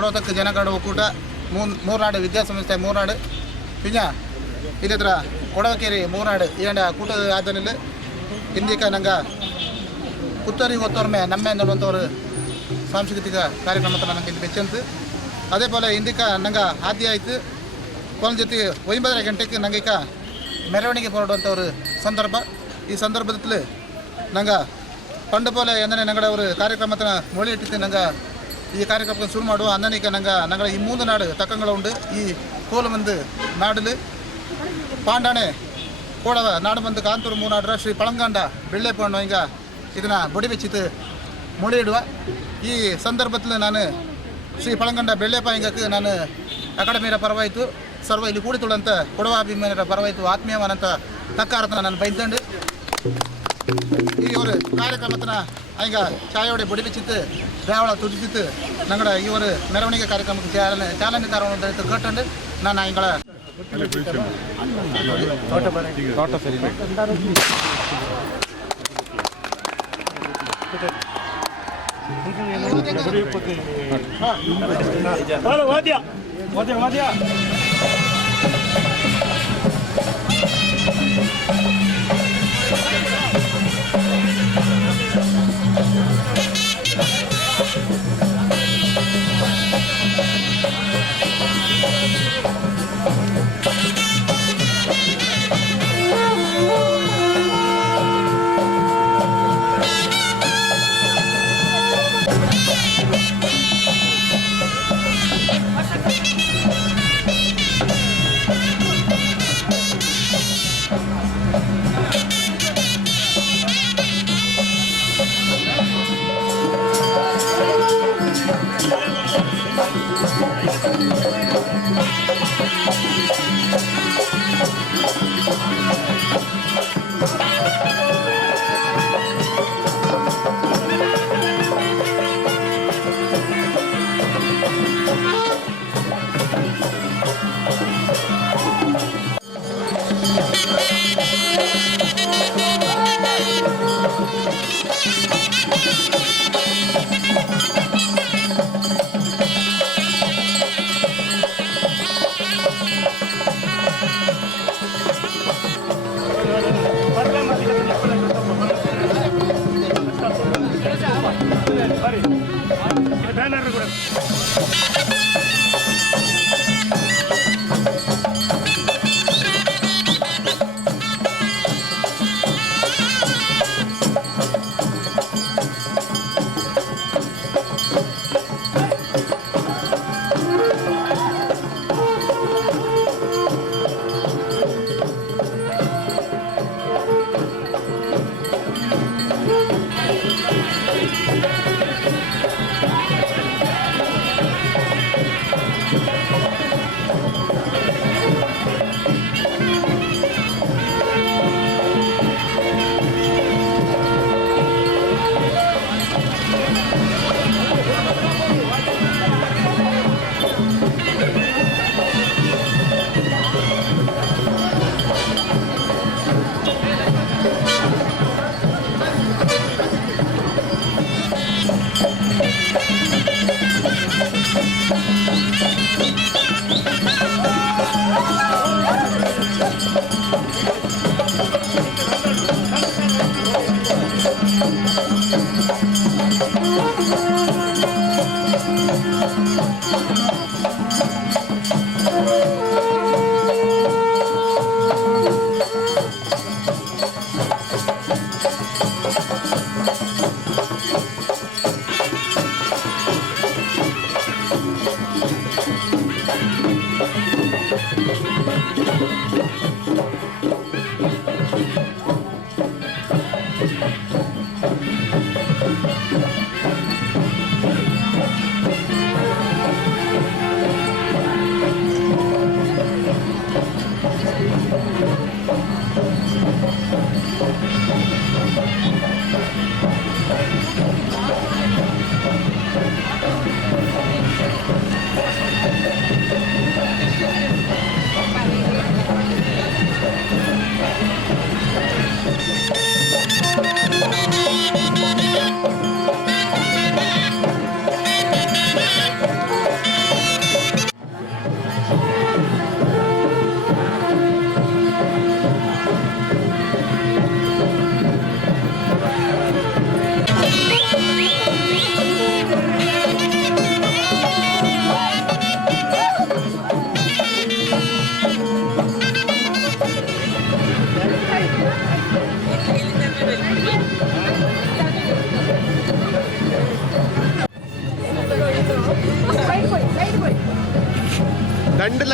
ಕೊಡೋದಕ್ಕೆ ಜನಗಡ ಒಕ್ಕೂಟ ಮೂರ್ನಾಡು ವಿದ್ಯಾಸಂಸ್ಥೆ ಮೂರ್ನಾಡು ಪಿಂಜ ಇಲ್ಲಿದ್ರ ಕೊಡವಕೇರಿ ಮೂರ್ನಾಡು ಏಂಡ ಕೂಟ ಆದನಿಲ್ಲ ಇಂದಿಕ ನಂಗೆ ಪುತ್ತೂರಿ ಒತ್ತೋರ್ಮೆ ನಮ್ಮೆ ಅನ್ನುವಂಥ ஒரு ಸಾಂಸ್ಕೃತಿಕ ಕಾರ್ಯಕ್ರಮத்தில் ನನಗೆ ಇದು ಬೆಚ್ಚಂತು ಅದೇ ಪೋಲೆ ಇಂದಿಕ ನಂಗೆ ಆದ್ಯ ಆಯಿತು ಕೊನ ಜೊತೆ 9:30 ಗಂಟೆಗೆ ನಂಗೆ ಈಗ ಮೆರವಣಿಗೆ ಹೊರಡುವಂಥ ஒரு ಸಂದರ್ಭ ಈ ಸಂದರ್ಭದಲ್ಲಿ ನಂಗೆ ಪಂಡು ಪೋಲೆ ಎಂದರೆ ನಂಗಡ ஒரு ಕಾರ್ಯಕ್ರಮത്തിന് ಮொழி ಇಟ್ಟಿತ್ತು ನಂಗೆ ಈ ಕಾರ್ಯಕ್ರಮ ಶುರು ಮಾಡುವ ಅನ್ನನಿಕ ನಂಗಳ ಈ 3 ನಾಡು ತಕ್ಕಂಗಳ ಉಂಡು ಈ ಕೋಲಮಂದು ನಾಡಲು ಪಾಂಡಾಣೆ ಕೋಡವ ನಾಡು ಬಂದು ಕಾಂತೂರು ಮೂನಾಡ್ರ ಶ್ರೀ ಪಳಂಗಾಂಡ ಬೆಳ್ಳೆ ಪೋಣ ಹಿಂಗ ಇದನ್ನು ಬೊಡಿ ಬೆಚ್ಚಿತ್ತು ಮொழி ಇಡುವ ಈ ಸಂದರ್ಭದಲ್ಲಿ ನಾನು ಶ್ರೀ ಪಳಂಗಂಡ ಬೆಳ್ಳೆಪ್ಪ ಹಿಂಗಕ್ಕೆ ನಾನು ಅಕಾಡೆಮಿಯ ಪರವಾಯಿತು ಸರ್ವ ಇಲ್ಲಿ ಕೂಡಿತುಳಂತ ಕೊಡವಾಭಿಮಾನಿಯರ ಪರವಾಯಿತು ಆತ್ಮೀಯವಾನಂತ ತಕ್ಕಾರತನ ನಾನು ಬೈತಂಡು ಈ ஒரு ಕಾರ್ಯಕ್ರಮತನ ಹಿಂಗ ಚಾಯೋಡೆ ಬೊಡಿ ಬೆಚ್ಚಿತ್ತು ದೇವಳ ತುಡಿಸಿತ್ತು ನಂಗಡ ಈ ஒரு ಮೆರವಣಿಗೆ ಕಾರ್ಯಕ್ರಮಕ್ಕೆ ಚಾಲನೆ ತರುವಂತ ಕೇಟಂಡು ನಾನು ಹಿಂಗಳ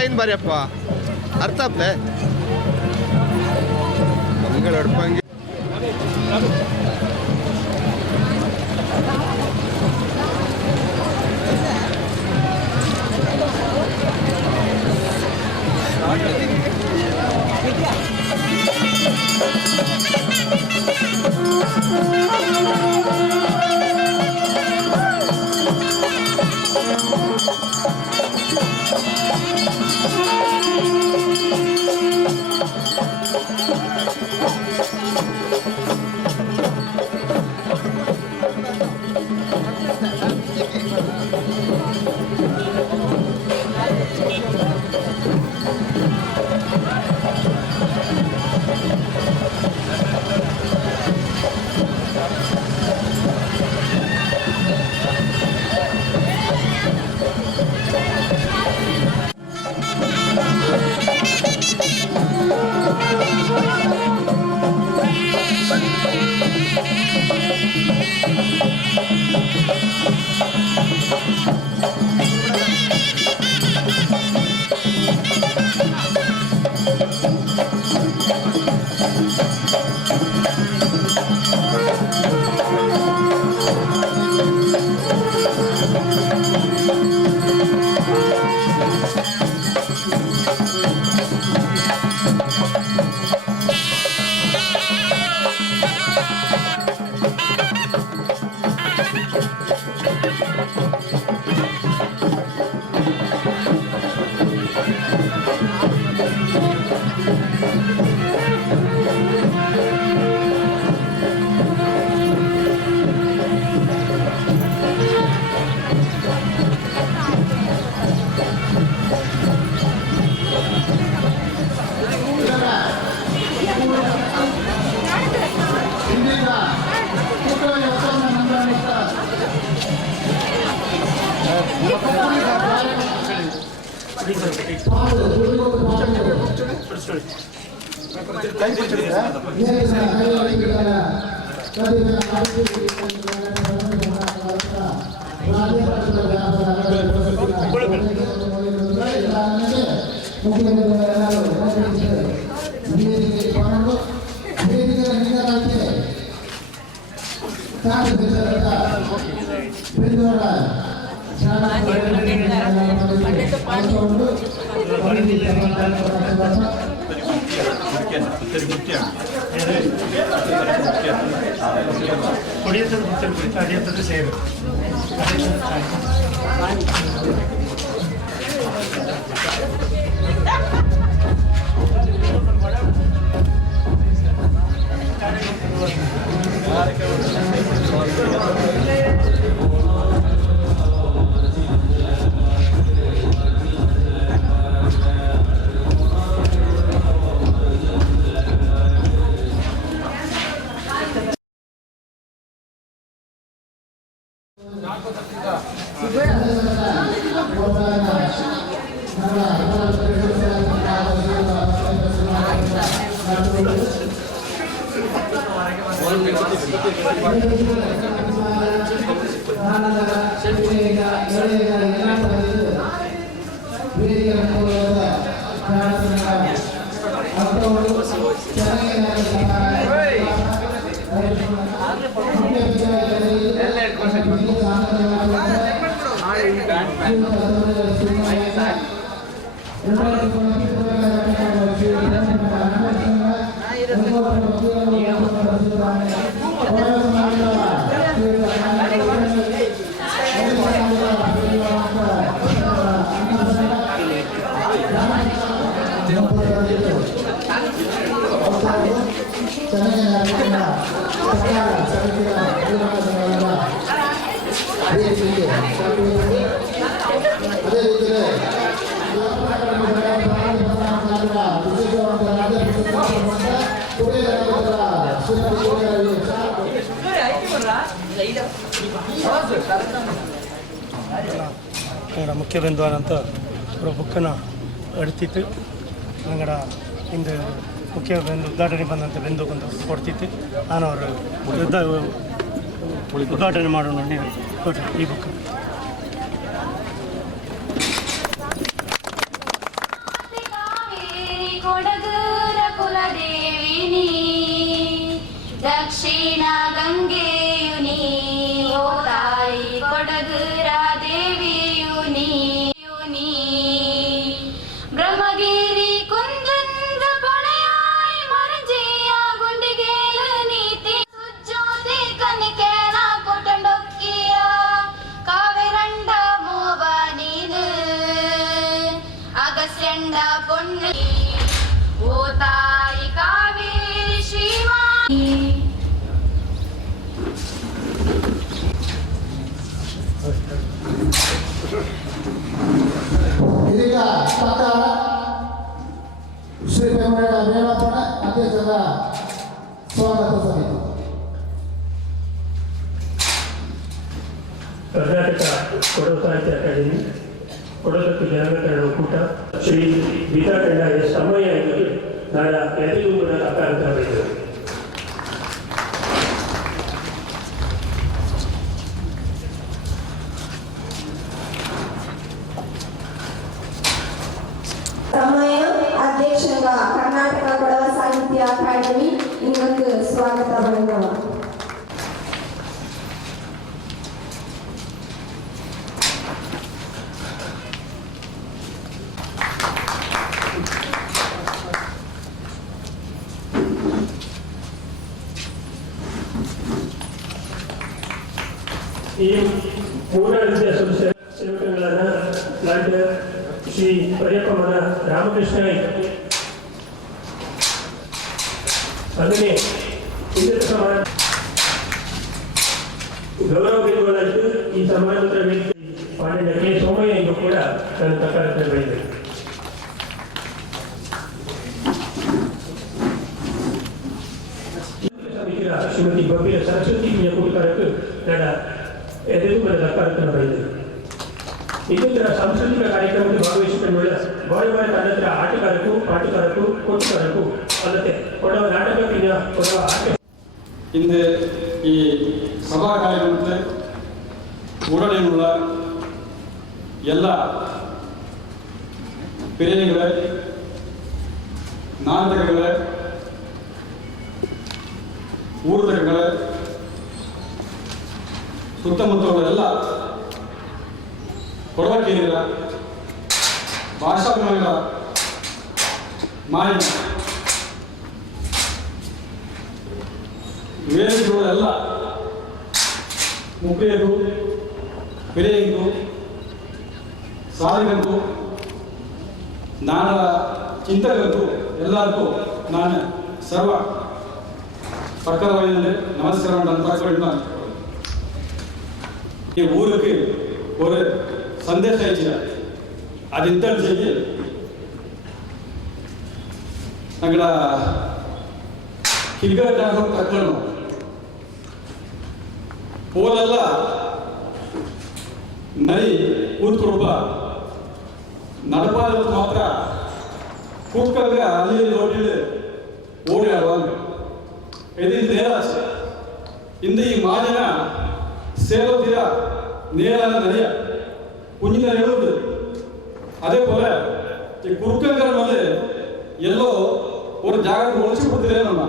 ಏನು ಬರೆಯಪ್ಪ ಅರ್ಥ ಆಗ್ತದೆ ನಿಗಳು ಹೊಡ್ಪಂಗೆ ಮುಖ್ಯ ಬಿಂದುವಾದಂಥ ಅವರ ಬುಕ್ಕನ್ನು ಅಡ್ತಿತ್ತು ಅಂಗಡ ಇಂದು ಮುಖ್ಯ ಬಿಂದು ಉದ್ಘಾಟನೆ ಬಂದಂಥ ಬಿಂದು ಬಂದು ಕೊಡ್ತಿತ್ತು ನಾನು ಅವರು ಉದ್ಘಾಟನೆ ಮಾಡೋಣ ಈ ಬುಕ್ ಕೊಡಗರ ಕುಲದೇವಿನಿ ದಕ್ಷಿಣ ಗಂಗೆಯು ನೀ ಓ ತಾಯಿ ಕೊಡಗರ ದೇವಿಯು ನೀ ಬ್ರಹ್ಮಗಿರಿ ಕುಂದದ ಪೊಳೆಯಾಯಿ ಮರಜಿಯ ಗುಂಡಿಗೇಲ ನೀತಿ ಸುಜ್ಜೋತಿ ಕನಿಕೇನ ಕೊಟ್ಟಂಡೊಕ್ಕಿಯ ಕಾವೆರಂಡ ಮೂವ ನೀನು ಅಗಸ್ಯಂಡ ಪೊಣ್ಣಿ ಓ ತಾಯಿ ಕಾವೇರಿ ಶ್ರೀವಾಣಿ ಇದೀಗ ಪಕ್ಕ ಶ್ರೀ ಬೆಂಬಳ ಮೇಳಪ್ಪನ ಅಧ್ಯಕ್ಷರ ಸ್ವಾಗತ ಸಮಿತಿ ಕರ್ನಾಟಕ ಕೊಡಗು ಸಾಹಿತ್ಯ ಅಕಾಡೆಮಿ ಕೊಡಗು ಜನಗಣನ ಒಕ್ಕೂಟ ಶ್ರೀ ಬೀದಾ ತಂಡ ಸಮಯ ನಾಡ ಎದೆಗುಂಬನ ಕಾರ್ಯಕ್ರಮ ಸಮಯ ಅಧ್ಯಕ್ಷರ ಕರ್ನಾಟಕ ಕೊಡವ ಸಾಹಿತ್ಯ ಅಕಾಡೆಮಿ ನಿಮಗೆ ಸ್ವಾಗತ ಬಂದವ ಈ ಮೂರನೇ ವಿದ್ಯಾಸಂಸ್ಥೆ ಸೇವಕಗಳನ್ನ ಲಾಂಡ್ ಶ್ರೀ ಪರ್ಯಪ್ಪಮನ ರಾಮಕೃಷ್ಣ ಅದನ್ನೇ ಹಿಂದಿನ ಸಮಾಜ ಗೌರವ ಬಿಂದುಗಳಾಯಿತು. ಈ ಸಮಾಜದ ವ್ಯಕ್ತಿ ಪಾಂಡ್ಯ ಕೆ ಸೋಮಯ್ಯ ಎಂದು ಕೂಡ ನನ್ನ ತಕಾರಕ್ಕೆ ಬೆಳೆದಿದೆ. ಶ್ರೀಮತಿ ಭವ್ಯ ಸರಸ್ವತಿ ಕುಲಕರಕ್ಕೆ ನನ್ನ ಎದುರುಗಡೆ ಕಾರ್ಯಕ್ರಮ ಬೆಳೆದಿದೆ. ಇನ್ನಿತರ ಸಾಂಸ್ಕೃತಿಕ ಕಾರ್ಯಕ್ರಮಕ್ಕೆ ಭಾಗವಹಿಸಿಕೊಂಡ ಬಾಳೆ ತಂಡದ ಆಟಗಾರಕ್ಕೂ ಪಾಟಗಾರಕ್ಕೂ ಕೋಟಗಾರಕ್ಕೂ ಅಲ್ಲದೆ ಕೊಡವ ನಾಟಕ ಕೊಡವ ಆಟ இந்த சபா காரியத்தில் உடனில் எல்லா பிரிவுகளை நாடகங்களை ஊர்தகங்களை ಸುತ್ತಮುತ್ತಲ ಎಲ್ಲ ಕೊಡವಕೇರಿಗಳ ಭಾಷಾಭಿಮಾನಿಗಳ ಮಾಲಿನ್ಯ ವೇದಿಕೆಗಳೆಲ್ಲ ಮುಖ್ಯರು ಹಿರಿಯರು ಸಾಧಕರು ನಾಡ ಚಿಂತಕರು ಎಲ್ಲರಿಗೂ ನಾನು ಸರ್ವ பக்கர வயதில் நமஸ்காரம் நண்பர்கள் ஊருக்கு ஒரு சந்தேஷம் ஆயிடுச்சு. அது இந்த செய்ய அங்கட ಕಿರ್ಗಾಟ ಕರ್ಕೊಂಡು ಹೋಲೆಲ್ಲ ನರಿ ಕೂತ್ಕೊಡ್ಬ ನಡಪಾದ ಮಾತ್ರ ಕೂತ್ಕೊಂಡ್ರೆ ಅಲ್ಲಿ ರೋಟಿಲ್ ಓಡಿ ಆಡುವಾಗ ಇದು ನೇರಾಸ இந்த மாஜன சேலத்தில நேரான நிறைய குஞ்சின எழுது. அதே போல குறுக்கங்கள் வந்து ಎಲ್ಲೋ ஒரு ಜಾಗಕ್ಕೆ ಒಳಿಸಿ ಬಿಡ್ತಿರೇ ನಮ್ಮ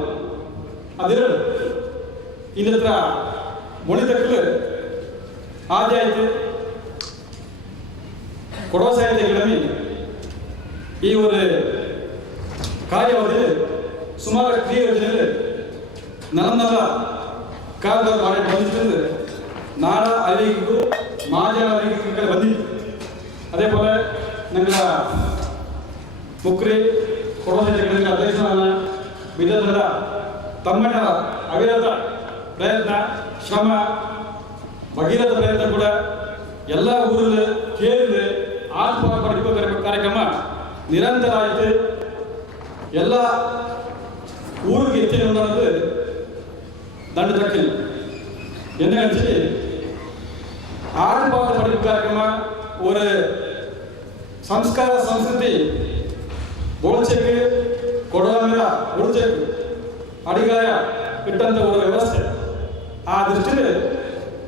ಅದಿರಳು இந்த ಹತ್ರ ಮೊಳಿತಕ್ಕಲು ಆದಿ ಆಯ್ತು. ಕೊಡವ ಸಾಹಿತ್ಯ ಅಕಾಡೆಮಿ ಈ ಒಂದು ಕಾರ್ಯವಧಿಯಲ್ಲಿ ಸುಮಾರು ಕ್ರಿಯೆಗಳಲ್ಲಿ ನನ್ನ ಕಾಲದ ಮಾಡಿ ಬಂದಿದ್ದು ನಾಡ ಅರಿವಿಗೂ ಮಹಾಜನ ಅರಿವಿಗೆ ಬಂದಿತ್ತು. ಅದೇ ಪೋಲ ನಂಗೆ ಮುಕ್ರಿ ಕೊಡವ ಸಾಹಿತ್ಯ ಅಧ್ಯಕ್ಷರಾದ ವಿದ್ಯಾರ್ಥಿಗಳ ತಮ್ಮಣ್ಣರ ಅವಿರತ ಪ್ರಯತ್ನ ಶ್ರಮ ಭಗೀರಥ ಪ್ರಯತ್ನ ಕೂಡ ಎಲ್ಲ ಊರಲ್ಲಿ ಕೇಳಿದೆ ಆತ್ಮ ಪಡಿಪ ಕಾರ್ಯಕ್ರಮ ನಿರಂತರ ಆಯಿತು. ಎಲ್ಲ ಊರಿಗೆ ಹೆಚ್ಚಿನ ಅನ್ನೋದು ದಂಡ ದಕ್ಕಿಲ್ಲ. என்ன நினைச்சு ஆரம்ப படிப்பு காரியமா ஒரு ಸಂಸ್ಕಾರ ಸಂಸ್ಕೃತಿ ಬೋಳ್ಚೆಗೆ ಕೊಡೋದ್ರ ಉಳ್ಚೆಗೆ ಅಡಿಗಾಯ ಇಟ್ಟಂತ ಒಂದು ವ್ಯವಸ್ಥೆ ಆ ದೃಷ್ಟಿಯಲ್ಲಿ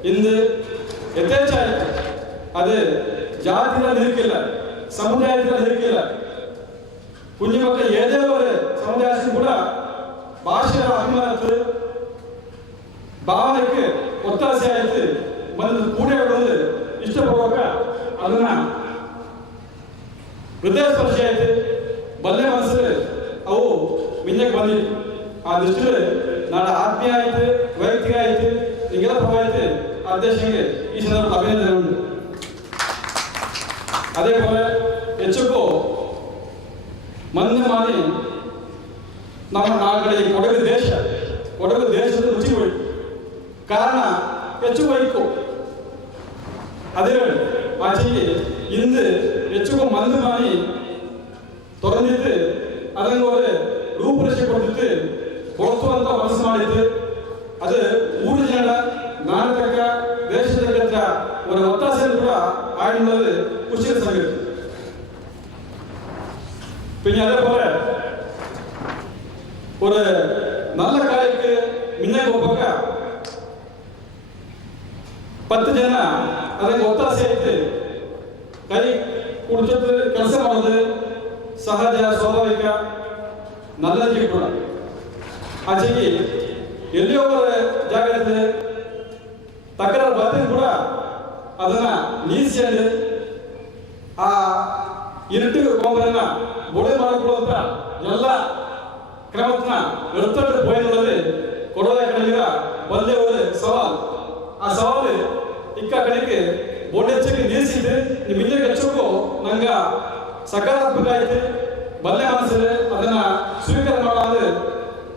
ಇಂದು ಯಥೇಚ್ಛ ಆಯಿತು. ಅದು ಜಾತಿಯಲ್ಲಿ ಇರಕ್ಕಿಲ್ಲ, ಸಮುದಾಯದಲ್ಲಿ ಇರಕ್ಕಿಲ್ಲ. ಕುಂಜಿ ಮಕ್ಕಳು ಏದೇ ಅಭಿಮಾನತ್ತು ಭಾವನೆಗೆ ಒತ್ತಾಸೆ ಆಯಿತು ಬಂದು ಕೂಡೆ ಹೊಡೆದು ಇಷ್ಟಪಡುವಾಗ ಅದನ್ನ ಹೃದಯ ಸ್ಪರ್ಶಿ ಆಯ್ತು ಬಲ್ಲೆ ಮನಸ್ಸು ಅವು ಮಿಂಜಕ್ಕೆ ಬಂದಿತ್ತು. ಆ ದೃಷ್ಟಿಯಲ್ಲಿ ನಾಳೆ ಆತ್ಮೀಯ ಆಯ್ತು, ವೈಯಕ್ತಿಕ ಆಯ್ತು, ನಿಮಗೆಲ್ಲ ಪ್ರಭಾವಿತ ಅಧ್ಯಕ್ಷನಿಗೆ ಈ ಸಂದರ್ಭ ಅಭಿನಂದನೆ ಉಂಟು. ಅದೇ പോലെ ಹೆಚ್ಚಕ್ಕೂ ಮಂದೆ ಮಾಡಿ ನಮ್ಮ ನಾಡುಗಳ ಈ ಕೊಡಗು ದೇಶದ ರುಚಿ ಹೋಯಿತು. ಕಾರಣ ಹೆಚ್ಚು ವೈಕು ಅದೇ ಆಚೆಗೆ ಇಂದು ಹೆಚ್ಚು ಮಂದು ಮಾಡಿ ತೊರೆದಿದ್ದು ಅದನ್ನು ஒரு ರೂಪರೇಷೆ ಕೊಟ್ಟಿದ್ದು ಕೊಡಿಸುವಂತ ಮನಸ್ಸು ಮಾಡಿದ್ದು ಅದು ಊರು ಜನ ನಾಟಕ ದೇಶದ ஒரு ஒத்தாசையில் கூட ஆடும்போது குச்சியில் சங்கத்து. பின்ன அதே போல ஒரு நல்ல காரியಕ್ಕೆ ಮಿನ್ನಕ್ಕೆ ಹೋಗುವಾಗ 10 ಜನ ಅದಕ್ಕೆ ಒತ್ತಾಸೆ ಐತೆ ಕೈ ಕುಡಿದು ಕೆಲಸ ಮಾಡೋದು ಸಹಜ ಸ್ವಾಭಾವಿಕ ನಲ್ಲಕ್ಕೆ ಕೂಡ ಆಚೆಗೆ ಎಲ್ಲಿಯೋ ಜಾಗದಲ್ಲಿ ತಕರಾರು ಬಂದ್ರೆ ಕೂಡ ಅದನ್ನ ನೀರಿಸಿಕೊಂಡು ಆ ഇരുട്ടിಗೆ ಗೋಮರನ್ನ ಬೋಳೆ ಮಾಡಿಕೊಳ್ಳುವಂತ ಎಲ್ಲ ಕ್ರಮವನ್ನ ಎಡುತ್ತಟ್ಟು போயிடுறது ಕೊಡೋದ ಕಡೆಗೆ ಬಂದೇ ಒಂದು ಸವಾಲು. ಆ ಸವಾಲು ಇಕ್ಕ ಕಡೆಗೆ ಬೋಡೆಚ್ಚಕ್ಕೆ ನೀರಿಸಿದ್ದು ನಿಮ್ಮ ಇಲ್ಲೇ ಹೆಚ್ಚಕ್ಕೂ ನಂಗೆ ಸಕಾರಾತ್ಮಕ ಆಯ್ತು. ಬಲ್ಲೆ ಮನಸ್ಸಿದೆ ಅದನ್ನ ಸ್ವೀಕಾರ ಮಾಡೋದು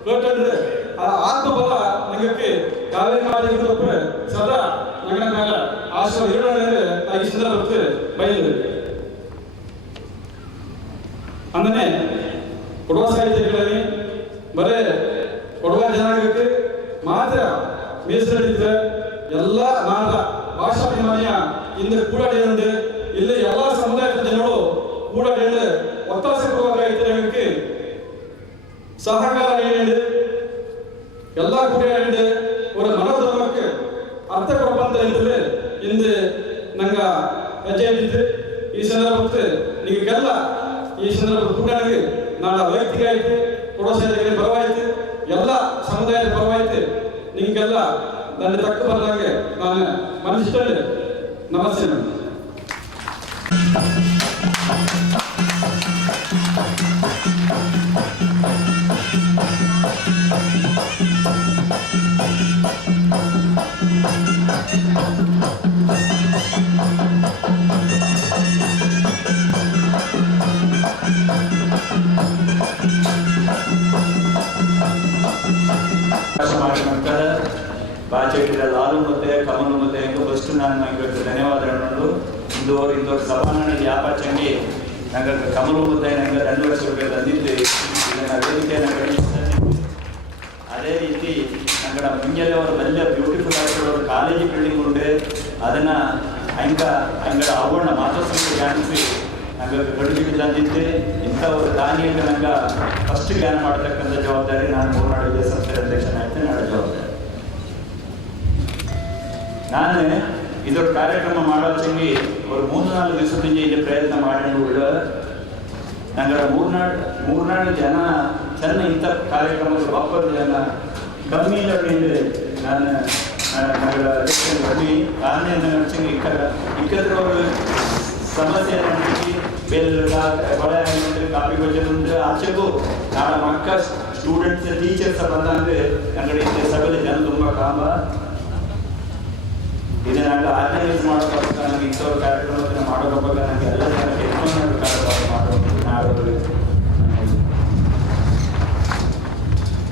ಕೇಳ್ಕೊಂಡ್ರೆ ಆ ಆತ್ಮಬಲ ನಿಮಗೆ ಕಾವೇರಿ ಮಾಡಿದ್ರೆ ಸದಾ ನನ್ನ ಮೇಲೆ ಆಶೀರ್ವಾದ ಇರೋಣ ಈ ಸಂದರ್ಭಕ್ಕೆ ಬಯಲು. ಅಂದನೆ ಕೊಡವ ಸಾಹಿತ್ಯಗಳಲ್ಲಿ ಬರೇ ಕೊಡವ ಜನಾಂಗಕ್ಕೆ ಮಾತ್ರ ಮೀಸಲಿದ್ದರೆ ಎಲ್ಲ ನಾಡ ಭಾಷಾಭಿಮಾನಿಯ ಇಂದು ಕೂಡಾಡಿದಂತೆ ಇಲ್ಲಿ ಎಲ್ಲ ಸಮುದಾಯದ ಜನರು ಕೂಡಾಡಿ ಒತ್ತಾಸೆ ಕೊಡುವಾಗ ಸಹಕಾರ ನೀಡಿ ಎಲ್ಲ ಕೂಡಿಯಾಡಿ ಅವರ ಮನೋಧರ್ಮಕ್ಕೆ ಅರ್ಥ ಕೊಡಬಂತ ಇದ್ದರೆ ಇಂದು ನಂಗ ಹೆಜ್ಜೆ ಇದ್ದಿದ್ದು ಈ ಸಂದರ್ಭಕ್ಕೆ ನಿಮಗೆಲ್ಲ ಈ ಸಂದರ್ಭ ಕೂಡಾಗಿ ನಾಳೆ ವೈಯಕ್ತಿಕ ಆಯ್ತು, ಕೊಡೋಸೈನಿಕರಿಗೆ ಪರವಾಯ್ತು, ಎಲ್ಲ ಸಮುದಾಯದ ಪರವಾಯ್ತು. ನಿಮಗೆಲ್ಲ ನನ್ನ ತಕ್ಕ ಬರದಂಗೆ ನಾನು ಮನಸ್ಸಿಟ್ಟೆ ನಮಸ್ತೆ. ನಂತರ ಬಾಚೆಟ್ಟಿದ ಲಾಲು ಮತ್ತೆ ಕಮಲು ಮತ್ತೆ ಹೆಂಗೆ ಫಸ್ಟ್ ನಾನು ಇವತ್ತು ಧನ್ಯವಾದಗಳು. ಇಂದು ಸಭಾನಲ್ಲಿ ವ್ಯಾಪಾರಚಂಗಿ ನಂಗೆ ಕಮಲು ಮತ್ತೆ ನಂಗೆ 2 ಲಕ್ಷ ರೂಪಾಯಿ ತಂದಿದ್ದು ಇದನ್ನು ವೇದಿಕೆಯನ್ನು ಕಳಿಸಿದ್ದೇನೆ. ಅದೇ ರೀತಿ ನಂಗಡ ಮುಂಜಾನೆ ಅವರು ಒಳ್ಳೆ ಬ್ಯೂಟಿಫುಲ್ ಆಗಿರೋ ಕಾಲೇಜ್ ಬಿಲ್ಡಿಂಗ್ ಉಂಟು, ಅದನ್ನು ಅಂಗಡ ಅವಣ್ಣ ಮಾತೋತ್ಸವಕ್ಕೆ ಧ್ಯಾನಿಸಿ ನಂಗೆ ಕಡಿಮೆ ತಂದಿದ್ದೆ. ಇಂಥ ಒಂದು ದಾನಿಯನ್ನು ನಂಗೆ ಫಸ್ಟ್ ಜ್ಞಾನ ಮಾಡತಕ್ಕಂಥ ಜವಾಬ್ದಾರಿ ನಾನು ಮೂರ್ನಾಡು ವಿದ್ಯಾ ಸಂಸ್ಥೆ ಅಧ್ಯಕ್ಷನಾಯ್ತು ನಾಳೆ ಜವಾಬ್ದಾರಿ. ನಾನು ಇದರ ಕಾರ್ಯಕ್ರಮ ಮಾಡೋಚಂಗಿ ಒಂದು 3-4 ದಿವಸದಿಂದ ಇಲ್ಲಿ ಪ್ರಯತ್ನ ಮಾಡಿ ನಂಗೆ ಮೂರ್ನಾಡು ಜನ ಚೆನ್ನ ಇಂಥ ಕಾರ್ಯಕ್ರಮಗಳು ವಾಪಸ್ ಜನ ಕಮ್ಮಿ ಇಲ್ಲ ನಾನು ಕಮ್ಮಿ ಕಾರಣ ಇಕ್ಕದ್ರ ಅವರು ಸಮಸ್ಯೆ ನಡೆಸಿ ಬೇರೆ ಬಳೆ ಕಾಪಿ ಗೊಜ್ಜೆ ಆಚೆಗೂ ನಾಳೆ ಮಕ್ಕ ಸ್ಟೂಡೆಂಟ್ಸ್ ಟೀಚರ್ಸ್ ಬಂದಂಗೆ ನಂಗಡೆ ಸಭೆಯಲ್ಲಿ ಜನ ತುಂಬ ಕಾಂಬ ಇದನ್ನ ನಂಗೆ ಆರ್ಗನೈಸ್ ಮಾಡೋವಾಗ ನನಗೆ ಇಂಥವ್ರ ಕಾರ್ಯಕ್ರಮವನ್ನು ಮಾಡೋವಾಗ ನನಗೆ ಎಲ್ಲ ಜನಕ್ಕೆ ಎತ್ಕೊಂಡು ಮಾಡೋದು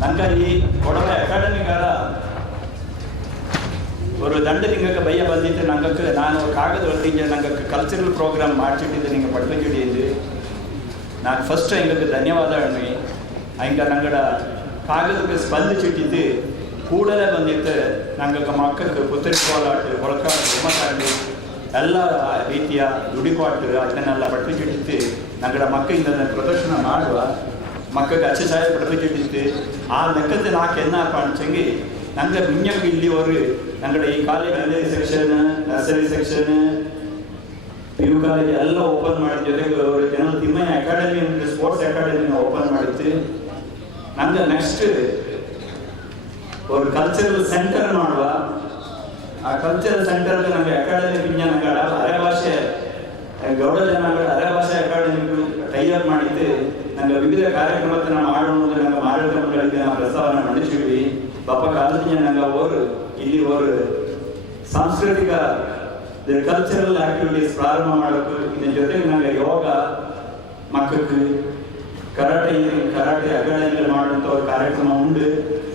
ನಂಗೆ ಈ ಕೊಡವ ಅಕಾಡೆಮಿಗಾರ ஒரு தண்டனிங்க பைய ಬಂದಿತ್ತು ನಂಗೆ ನಾನು ಕಾಗದ ಹೊರಟಿದ್ದೆ ನಂಗೆ ಕಲ್ಚರಲ್ ಪ್ರೋಗ್ರಾಮ್ ಮಾಡಿಟ್ಟಿದ್ದೆ ನಿಂಗೆ ಪಡ್ಕೊಂಡಿದ್ದು ನಾನು ಫಸ್ಟ್ ಹಿಂಗೆ ಧನ್ಯವಾದ ಅಣ್ಣಿ ಹಂಗೆ ನಂಗಡ ಕಾಗದಕ್ಕೆ ಸ್ಪಂದಿಸಿಟ್ಟಿದ್ದು ಕೂಡಲೇ ಬಂದಿತ್ತು. ನಂಗೆ ಮಕ್ಕಳಿಗೆ ಪುತ್ತರಿ ಕೋಲಾಟ ಹೊಳಕಾಟ ಉಮ್ಮಕಾಡು ಎಲ್ಲ ರೀತಿಯ ದುಡಿಪಾಟು ಅದನ್ನೆಲ್ಲ ಪಡ್ಕೊಂಡಿದ್ದು ನಂಗಡ ಮಕ್ಕಳಿಂದ ಪ್ರದರ್ಶನ ಮಾಡುವ ಮಕ್ಕಳಿಗೆ ಅಚ್ಚಸಾಯ ಪಡ್ಕೊಂಡಿದ್ದು ಆ ಲೆಕ್ಕದ ನಾಲ್ಕು ಏನಪ್ಪ ಅನ್ಸಂಗಿ ನಂಗೆ ಮಿಂಜಕ್ಕೆ ಇಲ್ಲಿವರೆಗೆ ನಂಗಡ ಈ college section nursery section PU college ಎಲ್ಲ ಓಪನ್ ಮಾಡಿದ ಜೊತೆಗೆ ಅವರು ಜನರಲ್ ತಿಮ್ಮಯ್ಯ ಅಕಾಡೆಮಿ ಸ್ಪೋರ್ಟ್ಸ್ ಅಕಾಡೆಮಿನ ಓಪನ್ ಮಾಡಿತ್ತು. ನಂಗೆ ನೆಕ್ಸ್ಟ್ ஒரு கல்ச்சரல் சென்டர் ಮಾಡುವ ಆ ಕಲ್ಚರಲ್ ಸೆಂಟರ್ ನಮಗೆ ಅಕಾಡೆಮಿ ವಿಜ್ಞಾನಗಳ ಅರೆಭಾಷೆ ಗೌಡ ಜನಾಂಗಗಳ ಅರೆಭಾಷೆ ಅಕಾಡೆಮಿ ಟೈಅಪ್ ಮಾಡಿದ್ದು ನಂಗೆ ವಿವಿಧ ಕಾರ್ಯಕ್ರಮத்தை ನಾವು ಮಾಡೋದು ನಂಗೆ ಕಾರ್ಯಕ್ರಮಗಳಿಗೆ ನಾವು ಪ್ರಸ್ತಾವನೆ ಮಂಡಿಸಿದ್ವಿ ಪಾಪ ಕಾಲೇಜಿನ ನಂಗೆ ಅವರು ಇಲ್ಲಿ ಅವರು ಸಾಂಸ್ಕೃತಿಕ ಕಲ್ಚರಲ್ ಆಕ್ಟಿವಿಟೀಸ್ ಪ್ರಾರಂಭ ಮಾಡೋದು ಇದರ ಜೊತೆಗೆ ನಂಗೆ ಯೋಗ ಮಕ್ಕಳಿಗೆ ಕರಾಟೆ ಅಕಾಡೆಮಿ ಮಾಡುವಂಥ ಒಂದು ಕಾರ್ಯಕ್ರಮ ಉಂಟು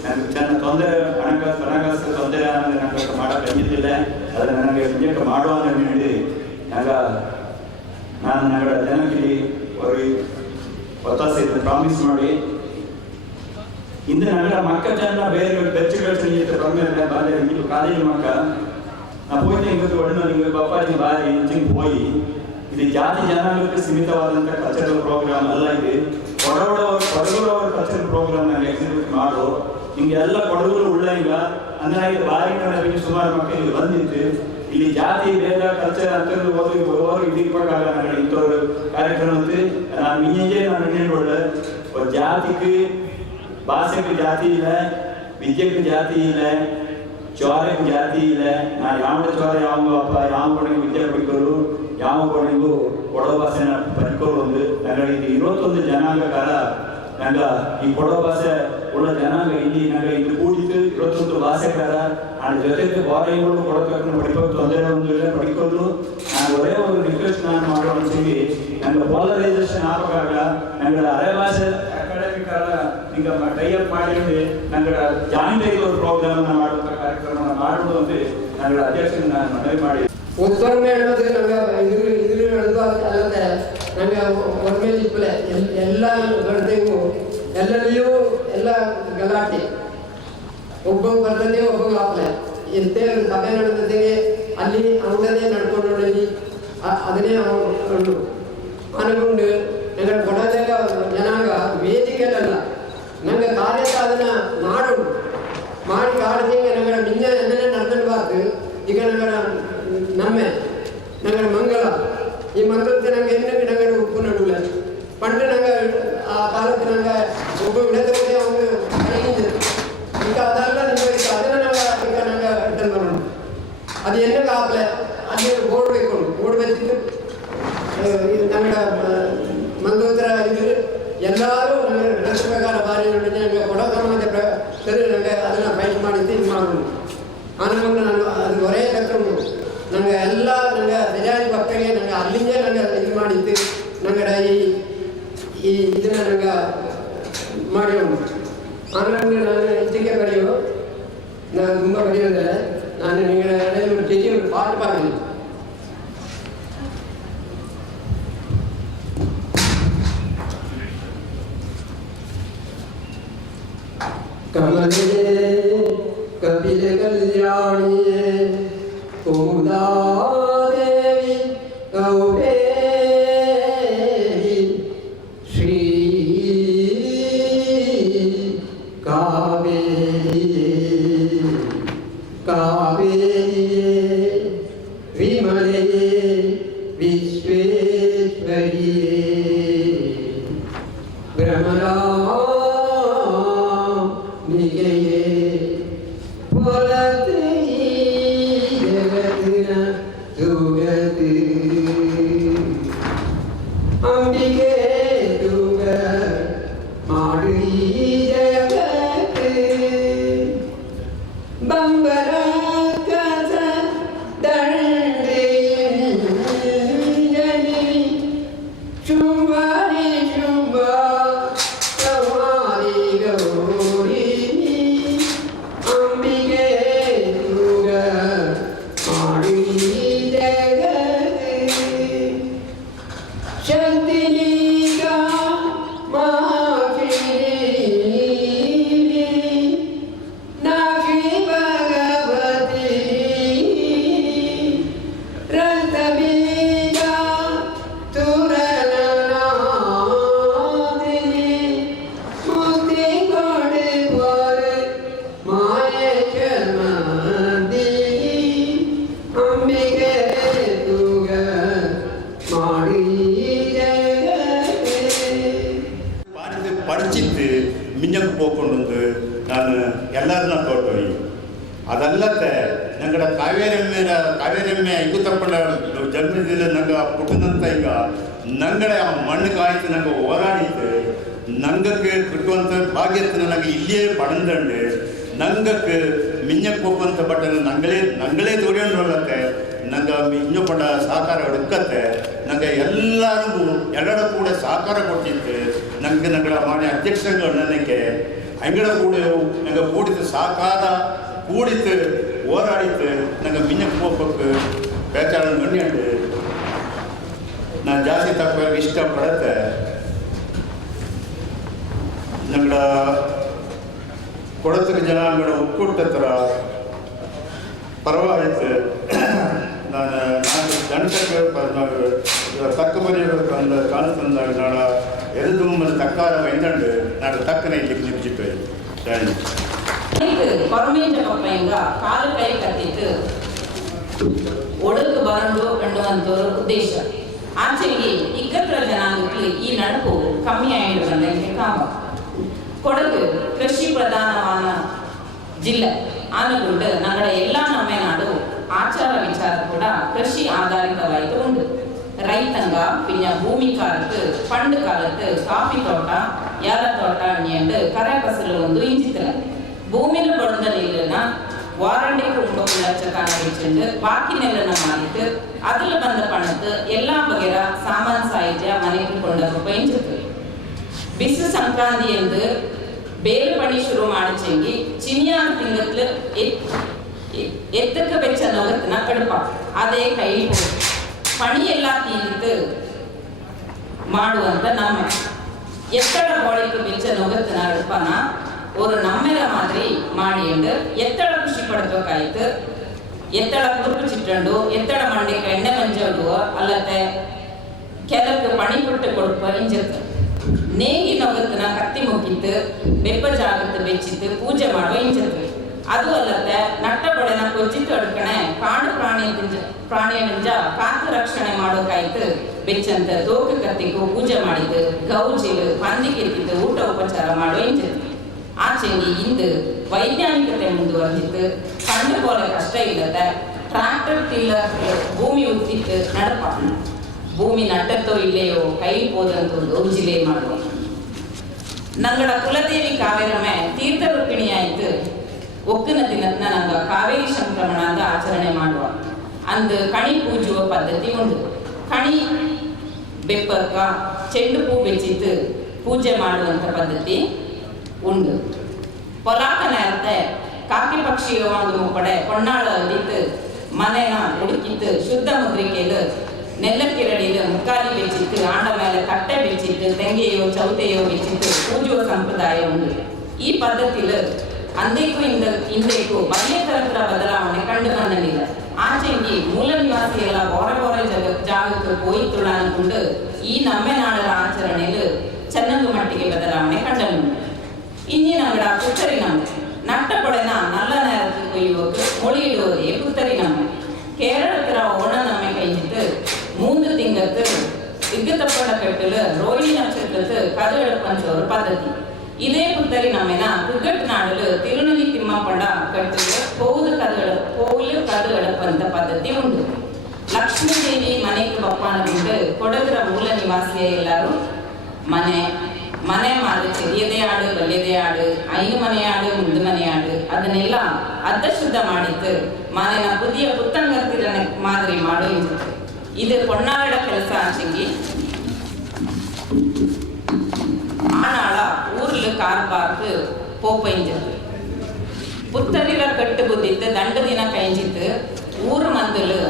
ನನಗೆ ಚೆನ್ನ ತೊಂದರೆ ಹಣಕಾಸು ತೊಂದರೆ ಅಂದರೆ ನನಗೆ ಮಾಡೋಕ್ಕೆ ಬಂದಿದ್ದಿಲ್ಲ ಅದನ್ನು ನನಗೆ ನಿಜಕ್ಕೆ ಮಾಡುವ ಅಂತ ಹೇಳಿ ನಾನು ನಗರ ಜನಕ್ಕೆ ಅವ್ರಿಗೆ ಒತ್ತಾಸೆ ಪ್ರಾಮಿಸ್ ಮಾಡಿ ಇಂದು ನಗರ ಮಕ್ಕ ಜನ ಬೇರೆ ಬೆಚ್ಚ ಕಳಿಸಿ ತೊಂದರೆ ಬಾಲ್ಯ ನೀವು ಕಾಲೇಜ್ ಮಕ್ಕ ನಾ ಹೋಯ್ತು ಇವತ್ತು ಒಡನೆ ನಿಮಗೆ ಬಪ್ಪಾಜಿ ಬಾರಿ ಇಂಚಿಂಗ್ ಹೋಗಿ ಇದು ಜಾತಿ ಜನಾಂಗಕ್ಕೆ ಸೀಮಿತವಾದಂಥ ಕಲ್ಚರಲ್ ಪ್ರೋಗ್ರಾಮ್ ಅಲ್ಲ ಇದು ಕೊಡಗೂರವ್ರ ಕಲ್ಚರಲ್ ಪ್ರೋಗ್ರಾಮ್ ನಾನು ಎಕ್ಸಿಕ್ಯೂಟ್ ಮಾಡು ಹಿಂಗೆ ಎಲ್ಲ ಕೊಡಗೂರು ಉಳ್ಳ ಈಗ ಅಂದ್ರೆ ಬಾರಿ ಕಡೆ ಸುಮಾರು ಮಕ್ಕಳಿಗೆ ಬಂದಿತ್ತು ಇಲ್ಲಿ ಜಾತಿ ಭೇದ ಕಲ್ಚರ್ ಅಂತ ಹೋಗಿ ಇಡೀಕ್ಕಾಗಲ್ಲ ನನಗೆ ಇಂಥವ್ರು ಕಾರ್ಯಕ್ರಮ ನಾನು ಹಿಂಗೆ ನಾನು ಹೇಳ್ಕೊಳ್ಳ ಜಾತಿಗೆ ಭಾಷೆಗೆ ಜಾತಿ ಇಲ್ಲ ವಿದ್ಯೆಗೆ ಜಾತಿ ಇಲ್ಲ ಚೋರಕ್ಕೆ ಜಾತಿ ಇಲ್ಲ ನಾನು ಯಾವ ಚೋರ ಯಾವ ಕೊನೆಗೂ ವಿದ್ಯೆ ಪಡ್ಕೊಳ್ಳು ಯಾವ ಕೊನೆಗೂ ಕೊಡೋ ಭಾಷೆನ ಪಡ್ಕೊಳ್ಳು ಒಂದು ನನಗೆ ಇದು 21 ಜನಾಂಗಕಾರ ನಂಗೆ ಈ ಕೊಡೋ ಭಾಷೆ ಉಳ್ಳ ಜನಾಂಗ ಇಲ್ಲಿ ನಂಗೆ ಇದು ಕೂಡಿತ್ತು 21 ಭಾಷೆಕಾರ ನನ್ನ ಜೊತೆಗೆ ಬಾರಿಗಳು ಕೊಡೋದಕ್ಕೆ ಪಡಿಬೇಕು ತೊಂದರೆ ಒಂದು ಇಲ್ಲ ಪಡ್ಕೊಂಡು ನಾನು ಒರೇ ಒಂದು ರಿಕ್ವೆಸ್ಟ್ ನಾನು ಮಾಡೋ ಅನ್ಸಿಗೆ ನಂಗೆ ಪಾಲರೈಸೇಷನ್ ಆಗಾಗ ನಂಗೆ ಅರೆ ಭಾಷೆ ಅಕಾಡೆಮಿಕರ ಈಗ ಟೈಅಪ್ ಮಾಡಿ ನಂಗೆ ಜಾಯಿಂಟ್ ಆಗಿ ಒಂದು ಪ್ರೋಗ್ರಾಮ್ ಮಾಡುವಂಥ ಕಾರ್ಯಕ್ರಮ ಮಾಡುವುದು ಅಂತ ನಂಗೆ ಅಧ್ಯಕ್ಷನ ನಾನು ಮನವಿ ಮಾಡಿ ಒತ್ತೊಮ್ಮೆ ಹೇಳೋದು ನಂಗೆ ಇದ್ರ ಹೇಳೋದು ಅಲ್ಲದೆ ನಂಗೆ ಒಮ್ಮೆ ಇಪ್ಪಲೆ ಎಲ್ಲ ಗಡ್ಡೆಗೂ ಎಲ್ಲರಿಗೂ ಎಲ್ಲ ಗಲಾಟೆ ಒಬ್ಬ ಬರ್ತದೆ ಒಬ್ಬ ಆಪಲೆ ಎಂತ ಸಭೆ ನಡೆದಿಗೆ ಅಲ್ಲಿ ಅಂಗದೇ ನಡ್ಕೊಂಡು ನೋಡಿ ಅದನ್ನೇ ಅನುಕೊಂಡು ನಂಗೆ ಕೊಡದಾಗ ಜನಾಂಗ ವೇದಿಕೆಯಲ್ಲ ನಂಗೆ ಕಾರ್ಯ ಸಾಧನ ಮಾಡೋದು ಮಾಡಿ ಕಾಡ್ತಿಗೆ ನಂಗೆ ನಿಂಜ ಎಂದನೇ ನಡ್ಕೊಂಡ್ಬಾರ್ದು ಈಗ ನಂಗೆ ನಂಗೆ ಮಂಗಲ ಈ ಮಂಗಲಕ್ಕೆ ನಂಗೆ என்னಕ್ಕೆ ನಂಗೆ ಉಪ್ಪು ನಡುಲ್ಲ ಪಂಡ ನಂಗೆ ಆ ಕಾಲಕ್ಕೆ ನಂಗೆ ಒಬ್ಬ ವಿಡದವರಿಗೆ அவங்க ಕೈಯಿಂದ ಈಗ ಅದೆಲ್ಲ ನಿಮಗೆ ಅದನ್ನು ನಂಗೆ ಈಗ ನಂಗೆ ರಿಟರ್ನ್ ಮಾಡೋಣ ಅದು என்னಕ್ಕೆ ಆಪಲೆ ಅಲ್ಲಿ ಬೋರ್ಡ್ ಬೇಕು ಬೋರ್ಡ್ ಬೆಚ್ಚಿಟ್ಟು ನಂಗೆ ಮಂಗಲತ್ರ ಇದು ಎಲ್ಲರೂ ನಂಗೆ ಡ್ರೆಸ್ ಪ್ರಕಾರ ಬಾರಿ ನೋಡಿ ನಂಗೆ ಕೊಡೋ ಸಮಾಜ ಸರಿ ನಂಗೆ ಅದನ್ನು ಫೈಟ್ ಮಾಡಿದ್ದು ಇದು ಮಾಡೋಣ ಆನಂದ ನಾನು ಅದು ಹೊರೇ ತಕ್ಕೊಂಡು ನಂಗೆ ಎಲ್ಲ ನಂಗೆ ಬಿರಿಯಾನಿ ಭಕ್ತಗೆ ನಂಗೆ ಅಲ್ಲಿಂದೇ ನಂಗೆ ಇದು ಮಾಡಿದ್ದು ನಂಗೆ ಈ ಇದನ್ನು ನಂಗೆ ಮಾಡೋಣ ಆನಂದ ನಾನು ಇದಕ್ಕೆ ಬರೆಯೋ ನಾನು ತುಂಬ ಬರೆಯೋದಿಲ್ಲ ನಾನು ನಿಮಗೆ ಜೊತೆ ಒಂದು ಪಾಠ ಪಾಡಿದ್ದೀನಿ ಕಮಲೇ ಕಪಿಲ ಕಲ್ಯಾಣಿಯೇ ಕುಮುದಾದೇವಿ ಗೌರೇರಿ ಶ್ರೀ ಕಾವೇರಿಯೇ ವಿಮಲೆಯೇ ವಿಶ್ವೇಶ್ವರಿಯೇ ಭ್ರಮರಾಂಬಿಕೆಯೇ ಫಲತೆ ಜಗತ್ತಿನ ಸುಗತಿ ಅಂಬಿಕೆ ಸುಗ ಮಾಡಿ ಜಗತ್ತು ಬಂಬರ ಕಸ ದಂಡೆಯಂಜನಿ ಶುಂಭರಿ ಶುಂಭ പഠിച്ചിട്ട് മിഞ്ഞക്ക് പോക്കൊണ്ടുണ്ട് ഞാൻ എല്ലാവരും തോട്ടോയി അതല്ലത്തെ ഞങ്ങളുടെ ಕಾವೇರಮ್ಮೆ ಇಗುತ್ತಪ್ಪಳ ಜನ್ಮದಲ್ಲಿ ನಂಗೆ ಪುಟ್ಟನಂತ ಈಗ ನಂಗಡೆ ಆ ಮಣ್ಣು ಕಾಯ್ತು ನಂಗೆ ಹೋರಾಡಿದ್ದು ನಂಗಕ್ಕೆ ಕಿಟ್ಟುವಂಥ ಭಾಗ್ಯത്തിന് ನನಗೆ ಇಲ್ಲಿಯೇ ಪಡೆದಂಡು ನಂಗಕ್ಕೆ ಮಿഞ്ഞಕ್ಕೆ ಹೋಗುವಂಥ ಬಟ್ಟನ್ನು ನಂಗಳೇ ತೋಡಿಕೊಳ್ಳತ್ತೆ ನಂಗೆ ಮಿഞ്ഞಪಡ ಸಹಕಾರ ಹುಡುಕತ್ತೆ ನಂಗೆ ಎಲ್ಲರಿಗೂ ಎಲ್ಲರ ಕೂಡ ಸಹಕಾರ ಕೊಟ್ಟಿತ್ತು ನಂಗೆ ನಂಗಳ ಮಾನ್ಯ ಅಧ್ಯಕ್ಷಗಳು ನನಗೆ ಅಂಗಡ ಕೂಡ ನಂಗೆ ಕೂಡಿದ ಸಹಕಾರ ಕೂಡಿತ್ತು ಹೋರಾಡಿತ್ತು ನಂಗೆ ಮಿഞ്ഞಕ್ಕೆ ಹೋಗ್ಬೇಕು ಬೇಚಾರ ಗಣ್ಯಂಡು ನಾನು ಜಾಸ್ತಿ ತಕ್ಕ ಇಷ್ಟಪಡತ್ತೆ ನಂಗಡ ಕೊಡತಕ್ಕ ಜನಾಂಗಡ ಒಕ್ಕೂಟತ್ರ ಪರವಾಗಿತ್ತು ನಾನು ಗಂಟಕ್ಕೆ ತಕ್ಕ ಬರೆಯಬೇಕು ಅಂದ ಕಾಣಿಸ್ತಂದಾಗ ನಾಡ ಎದು ತಕ್ಕಾರ ಎಂದಂಡು ನಾಡು ತಕ್ಕನೆ ಇಲ್ಲಿ ನಿಲ್ಚಿಟ್ಟು ಹೇಳಿ ಪರಮೇಶ ಪಪ್ಪಯ್ಯಂಗ ಕಾಲು ಕೈ ಕಟ್ಟಿಟ್ಟು ಒಡಕು ಬರಂಡು ಎನ್ನುವಂತ ಉದ್ದೇಶ ಆಚೆಗೆ ಇಕ್ಕತ್ರ ಜನಾಂಗಕ್ಕೆ ಈ ನಡುಕು ಕಮ್ಮಿ ಆಯ್ತು ಬಂದಂಗೆ ಕಾಮ ಕೊಡಗು ಕೃಷಿ ಪ್ರಧಾನವಾದ ಜಿಲ್ಲೆ ಆನಗುಂಡು ನಗರ ಎಲ್ಲ ನಮ್ಮೆ ನಾಡು ಆಚಾರ ವಿಚಾರ ಕೂಡ ಕೃಷಿ ಆಧಾರಿತವಾಯಿತು ಉಂಟು ರೈತಂಗ ಪಿನ್ನ ಭೂಮಿ ಕಾಲತ್ತು ಪಂಡು ಕಾಲತ್ತು ಕಾಫಿ ತೋಟ ಯಾರ ತೋಟ ಅಣ್ಣಿಯಂಡು ಕರೆ ಫಸಲು ಒಂದು ಇಂಜಿತ್ರ ಭೂಮಿಲು ಪಡೆದ ನೀರನ್ನ ವಾರಂಟಿಗೆ 9 ಲಕ್ಷ ಕಾಣಿಟ್ಟು ಬಾಕಿ ನೆಲನ ಮಾಡಿಟ್ಟು அதில் ಬಂದ ಪಣತ್ತು ಎಲ್ಲ ಬಗೆರ ಸಾಮಾನ್ ಸಾಹಿತ್ಯ ಮನೆಗೆ ಕೊಂಡರು ಪೈಂಜಿತ್ತು ಬಿಸು ಸಂಕ್ರಾಂತಿ ಎಂದು ಬೇರೆ ಪಣಿ ಶುರು ಮಾಡಿಚೆಂಗಿ ಚಿನಿಯಾನ ತಿಂಗತ್ಲು ಎತ್ತಕ್ಕೆ ಬೆಚ್ಚ ನೊಗತ್ತಿನ ಕಡುಪ ಅದೇ ಕೈ ಪಣಿ ಎಲ್ಲ ತೀರಿತು ಮಾಡುವಂತ ನಮ್ಮ ಎತ್ತಡ ಬಾಳಿಗೆ ಬೆಚ್ಚ ನೊಗತ್ತಿನ ಕಡುಪನ ஒரு நம்மள மாதிரி ಮಾಡಿಂಡು ಎತ್ತಡ ಖುಷಿ ಪಡ್ಬೇಕಾಯ್ತು ಎತ್ತಡ ಕುರುಪು ಚಿಟ್ಟಂಡು ಎತ್ತಡ ಮಂಡಿಗೆ ಎಣ್ಣೆ ಮಂಜೋಡುವ ಅಲ್ಲದೆ ಕೆಲಕ್ಕೆ ಪಣಿ ಕೊಟ್ಟು ಕೊಡುವ ಇಂಜತ್ತು ನೇಗಿ ನೊಗತ್ತಿನ ಕತ್ತಿ ಮುಗಿತ್ತು ಬೆಪ್ಪ ಜಾಗತ್ತು ಬೆಚ್ಚಿತ್ತು ಪೂಜೆ ಮಾಡುವ ಇಂಜತ್ತು ಅದು ಅಲ್ಲದೆ ನಟ್ಟ ಬಡೆನ ಕೊಜ್ಜಿತ್ತು ಅಡ್ಕಣೆ ಕಾಡು ಪ್ರಾಣಿಯ ಕಾತು ರಕ್ಷಣೆ ಮಾಡೋಕಾಯ್ತು ಬೆಚ್ಚಂತ ತೋಕು ಕತ್ತಿಗೂ ಪೂಜೆ ಮಾಡಿದ್ದು ಗೌಜಿಲು ಪಂದಿ ಕೆತ್ತಿದ್ದು ಊಟ ಉಪಚಾರ ಮಾಡುವ ಇಂಜತ್ತು ಆಚೆಗೆ ಇಂದು ವೈಜ್ಞಾನಿಕತೆ ಮುಂದುವರೆದಿತ್ತು ಸಣ್ಣ പോലെ ಕಷ್ಟ ಇಲ್ಲದೆ ಟ್ರಾಕ್ಟರ್ ಟಿಲ್ಲರ್ ಭೂಮಿ ಉತ್ತಿತ್ತು ನಡಪ ಭೂಮಿ ನಟ್ಟತ್ತೋ ಇಲ್ಲೆಯೋ ಕೈ ಹೋದಂತ ಒಂದು ಜಿಲ್ಲೆ ಮಾಡುವ ನಂಗಡ ಕುಲದೇವಿ ಕಾವೇರಮ್ಮೆ ತೀರ್ಥ ರೂಪಿಣಿ ಆಯ್ತು ಒಕ್ಕನ ದಿನದ ನಂಗ ಕಾವೇರಿ ಸಂಕ್ರಮಣದ ಆಚರಣೆ ಮಾಡುವ ಅಂದು ಕಣಿ ಪೂಜುವ ಪದ್ಧತಿ ಉಂಟು ಕಣಿ ಬೆಪ್ಪಕ್ಕ ಚೆಂಡು ಹೂ ಬೆಚ್ಚಿತ್ತು ಪೂಜೆ ಮಾಡುವಂತ ಪದ್ಧತಿ ಉಂಡು ಪೊಲಾಕ ನೇರತೆ ಕಾಕಿ ಪಕ್ಷಿಯ ಒಂದು ಮುಪ್ಪಡೆ ಕೊಣ್ಣಾಳು ಅಂದಿತ್ತು ಮನೆನ ಹುಡುಕಿತ್ತು ಶುದ್ಧ ಮುದ್ರಿಕೆಲು ನೆಲ್ಲಕ್ಕಿರಡಿಲು ಮುಕ್ಕಾಲಿ ಬೆಚ್ಚಿತ್ತು ಆಂಡ ಮೇಲೆ ಕಟ್ಟೆ ಬೆಚ್ಚಿತ್ತು ತೆಂಗೆಯೋ ಚೌತೆಯೋ ಬೆಚ್ಚಿತ್ತು ಪೂಜುವ ಸಂಪ್ರದಾಯ ಉಂಡು ಈ ಪದ್ಧತಿಲು ಅಂದೇಕು ಇಂದೇಕು ಬಲ್ಯತಂತ್ರ ಬದಲಾವಣೆ ಕಂಡು ಬಂದಿಲ್ಲ ಆಚೆಂಗಿ ಮೂಲ ನಿವಾಸಿ ಎಲ್ಲ ಬೋರೆ ಜಾಗಕ್ಕೆ ಹೋಯಿತುಳ ಅನ್ಕೊಂಡು ಈ ನಮ್ಮೆ ನಾಡರ ಆಚರಣೆಲು ಚೆನ್ನಂಗು ಮಟ್ಟಿಗೆ ಬದಲಾವಣೆ ಕಂಡನು ಇಂಜಿನ ಅಂಗಡ ಪುತ್ತರಿ ನಮ್ಮೆ ನಟ್ಟ ಪೊಡೆನ ನಲ್ಲ ನೇರಕ್ಕೆ ಕೊಯ್ಯುವಕ್ಕೆ ಮೊಳಿ ಇಡುವುದೇ ಪುತ್ತರಿ ನಮ್ಮೆ ಕೇರಳತ್ರ ಓಣ ನಮ್ಮೆ ಕೈஞ்சிட்டு 3 ತಿಂಗತ್ತು ಇಗ್ಗತಪ್ಪಡ ಕಟ್ಟಲು ರೋಹಿಣಿ ನಕ್ಷತ್ರத்து கது எடுப்பன்ற ஒரு பద్ధதி இதே புத்தரி நம்மனா கிரிக்கெட் நாடுல திருநெல்லி திம்மப்பட கட்டಲು ಕೋಲು ಕದು எடுப்பಂತ ಪದ್ಧತಿ ಉಂಟು ಲಕ್ಷ್ಮೀ ದೇವಿ ಮನೆಗೆ ಬಪ್ಪನ ಬಿಟ್ಟು ಕೊಡಗರ ಮೂಲ ನಿವಾಸಿಯ ಎಲ್ಲರೂ ಮನೆ ಮಾಡಿ ಚೆರಿಯದೇ ಆಡು ಬಲ್ಯದೇ ಆಡು ಐದು ಮನೆಯಾಡು ಮುಂದು ಮನೆಯಾಡು ಅದನ್ನೆಲ್ಲ ಅರ್ಧ ಶುದ್ಧ ಮಾಡಿತ್ತು ಮನೆಯ ಪುದಿಯ ಪುತ್ತಂಗತ್ತಿರ ಮಾದರಿ ಮಾಡು ಇದು ಪೊನ್ನಾಳ ಕೆಲಸ ಆಚೆಂಗಿ ஆனால ஊர்ல கார் பார்த்து போப்பைஞ்சது புத்தரில கட்டு புத்தித்து தண்டு தின கழிஞ்சித்து ஊர் ಮಂದಲು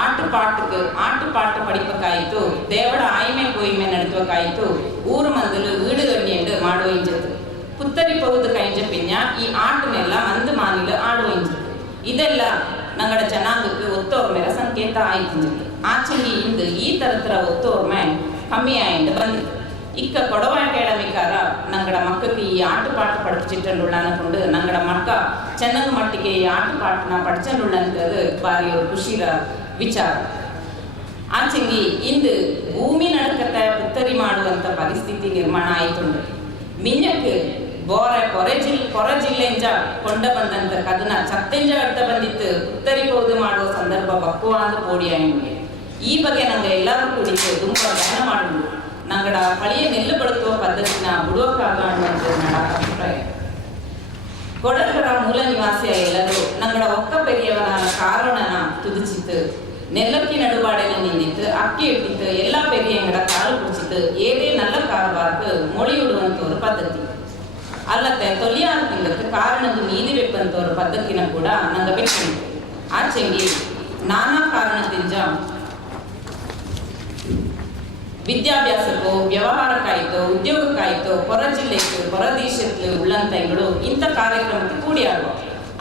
ಆಟಪಾಟು ಪಡಿಪಕ್ಕಾಯಿತು ದೇವಡ ಆಯ್ಮೆ ಕೊಯ್ಮೆ ನಡೆಸಬೇಕಾಯಿತು ಊರು ಮಂದಲು ವೀಡು ಗಣ್ಯಂಡು ಮಾಡುವ ಇಂಜತ್ತು ಪುತ್ತರಿ ಪೌದು ಕೈಂಜ ಪಿನ್ಯ ಈ ಆಟನೆಲ್ಲ ಮಂದು ಮಾನಿಲು ಆಡುವ ಇಂಜತ್ತು ಇದೆಲ್ಲ ನಂಗಡ ಜನಾಂಗಕ್ಕೆ ಒತ್ತೋರ್ಮೆರ ಸಂಕೇತ ಆಯ್ತು ಆಚೆಗೆ ಇಂದು ಈ ತರತರ ಒತ್ತೋರ್ಮೆ ಕಮ್ಮಿ ಆಯ್ತು ಬಂದಿತ್ತು ಇಕ್ಕ ಕೊಡವ ಅಕಾಡೆಮಿಕಾರ ನಂಗಡ ಮಕ್ಕಕ್ಕೆ ಈ ಆಟಪಾಟು ಪಡಿಚಿಟ್ಟುಳ್ಳ ಅನ್ಕೊಂಡು ನಂಗಡ ಮಕ್ಕ ಚೆನ್ನಂಗ ಮಟ್ಟಿಗೆ ಈ ಆಟಪಾಟನ ಪಡಿಚುಳ್ಳ ಅಂತದು ಬಾರಿ ஒரு ಖುಷಿರ ವಿಚಾರ ಆಚೆಂಗಿ ಇಂದು ಭೂಮಿ ನಡಕತೆ ಪುತ್ತರಿ ಮಾಡುವಂತ ಪರಿಸ್ಥಿತಿ ನಿರ್ಮಾಣ ಆಯ್ತುಂಡು ಮಿಂಜಕ್ಕೆ ಹೊರ ಜಿಲ್ಲೆಯಿಂದ ಕೊಂಡ ಬಂದಂತ ಕದನ ಚತ್ತೆಂಜ ಅಡ್ಡ ಬಂದಿತ್ತು ಉತ್ತರಿಬಹುದು ಮಾಡುವ ಸಂದರ್ಭ ಬಕ್ಕುವಾದ ಪೋಡಿಯಾಗಿ ಈ ಬಗ್ಗೆ ನಂಗೆ ಎಲ್ಲರೂ ಕುಡಿತು ತುಂಬ ಧ್ಯಾನ ಮಾಡುವುದು ನಂಗಡ ಹಳೆಯ ನೆಲ್ಲು ಬಳಸುವ ಪದ್ಧತಿನ ಬಿಡುವಕ್ಕಾಗ ಅನ್ನುವಂಥ ನನ್ನ ಅಭಿಪ್ರಾಯ. ಕೊಡಗರ ಮೂಲ ನಿವಾಸಿಯ ಎಲ್ಲರೂ ನಂಗಡ ಒಕ್ಕ ಪೆರಿಯವನ ಕಾರಣನ ತುದಿಚಿತ್ತು ನೆಲ್ಲಕ್ಕಿ ನಡುಬಾಡೆನ ನಿಂದಿತ್ತು ಅಕ್ಕಿ ಇಟ್ಟಿತ್ತು ಎಲ್ಲ ಪೆರಿಯಂಗಡ ಕಾಲು ಕುಡಿಚಿತ್ತು ಏದೇ ನಲ್ಲ ಕಾರಬಾರ್ದು ಮೊಳಿ ಉಡುವಂಥವ್ರ ಪದ್ಧತಿ ಅಲ್ಲತ್ತೆ ತೊಲಿಯಾದ ತಿಂಗತ್ತು ಕಾರಣದ್ದು ನೀದಿಬೇಕಂತವ್ರ ಪದ್ಧತಿನ ಕೂಡ ನಂಗೆ ಬೇಕು. ಆಚೆಂಗಿ ನಾನಾ ಕಾರಣದಿಂದ ವಿದ್ಯಾಭ್ಯಾಸಕ್ಕೋ ವ್ಯವಹಾರಕ್ಕಾಯ್ತೋ ಉದ್ಯೋಗಕ್ಕಾಯ್ತೋ ಹೊರ ಜಿಲ್ಲೆಗೆ ಹೊರ ದೇಶಕ್ಕೆ ಉಳ್ಳಂತಗಳು ಇಂಥ ಕಾರ್ಯಕ್ರಮಕ್ಕೆ ಕೂಡಿ ಆಡುವ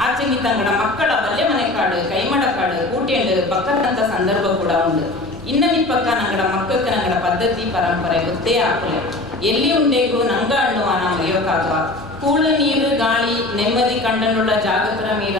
ಆಚೆಗೆ ತಂಗಡ ಮಕ್ಕಳ ಬಲ್ಲೆ ಮನೆ ಕಾಡು ಕೈಮಡ ಕಾಡು ಕೂಟೆಂಡು ಬಕ್ಕದಂಥ ಸಂದರ್ಭ ಕೂಡ ಉಂಟು. ಇನ್ನೊಂದು ಪಕ್ಕ ನಂಗಡ ಮಕ್ಕಕ್ಕೆ ನಂಗಡ ಪದ್ಧತಿ ಪರಂಪರೆ ಗೊತ್ತೇ ಹಾಕಲೆ ಎಲ್ಲಿ ಉಂಡೆಗೂ ನಂಗ ಅನ್ನುವ ನಾವು ಯೋಗಾಗುವ ಕೂಳ ನೀರು ಗಾಳಿ ನೆಮ್ಮದಿ ಕಂಡನುಳ್ಳ ಜಾಗತರ ಮೀರ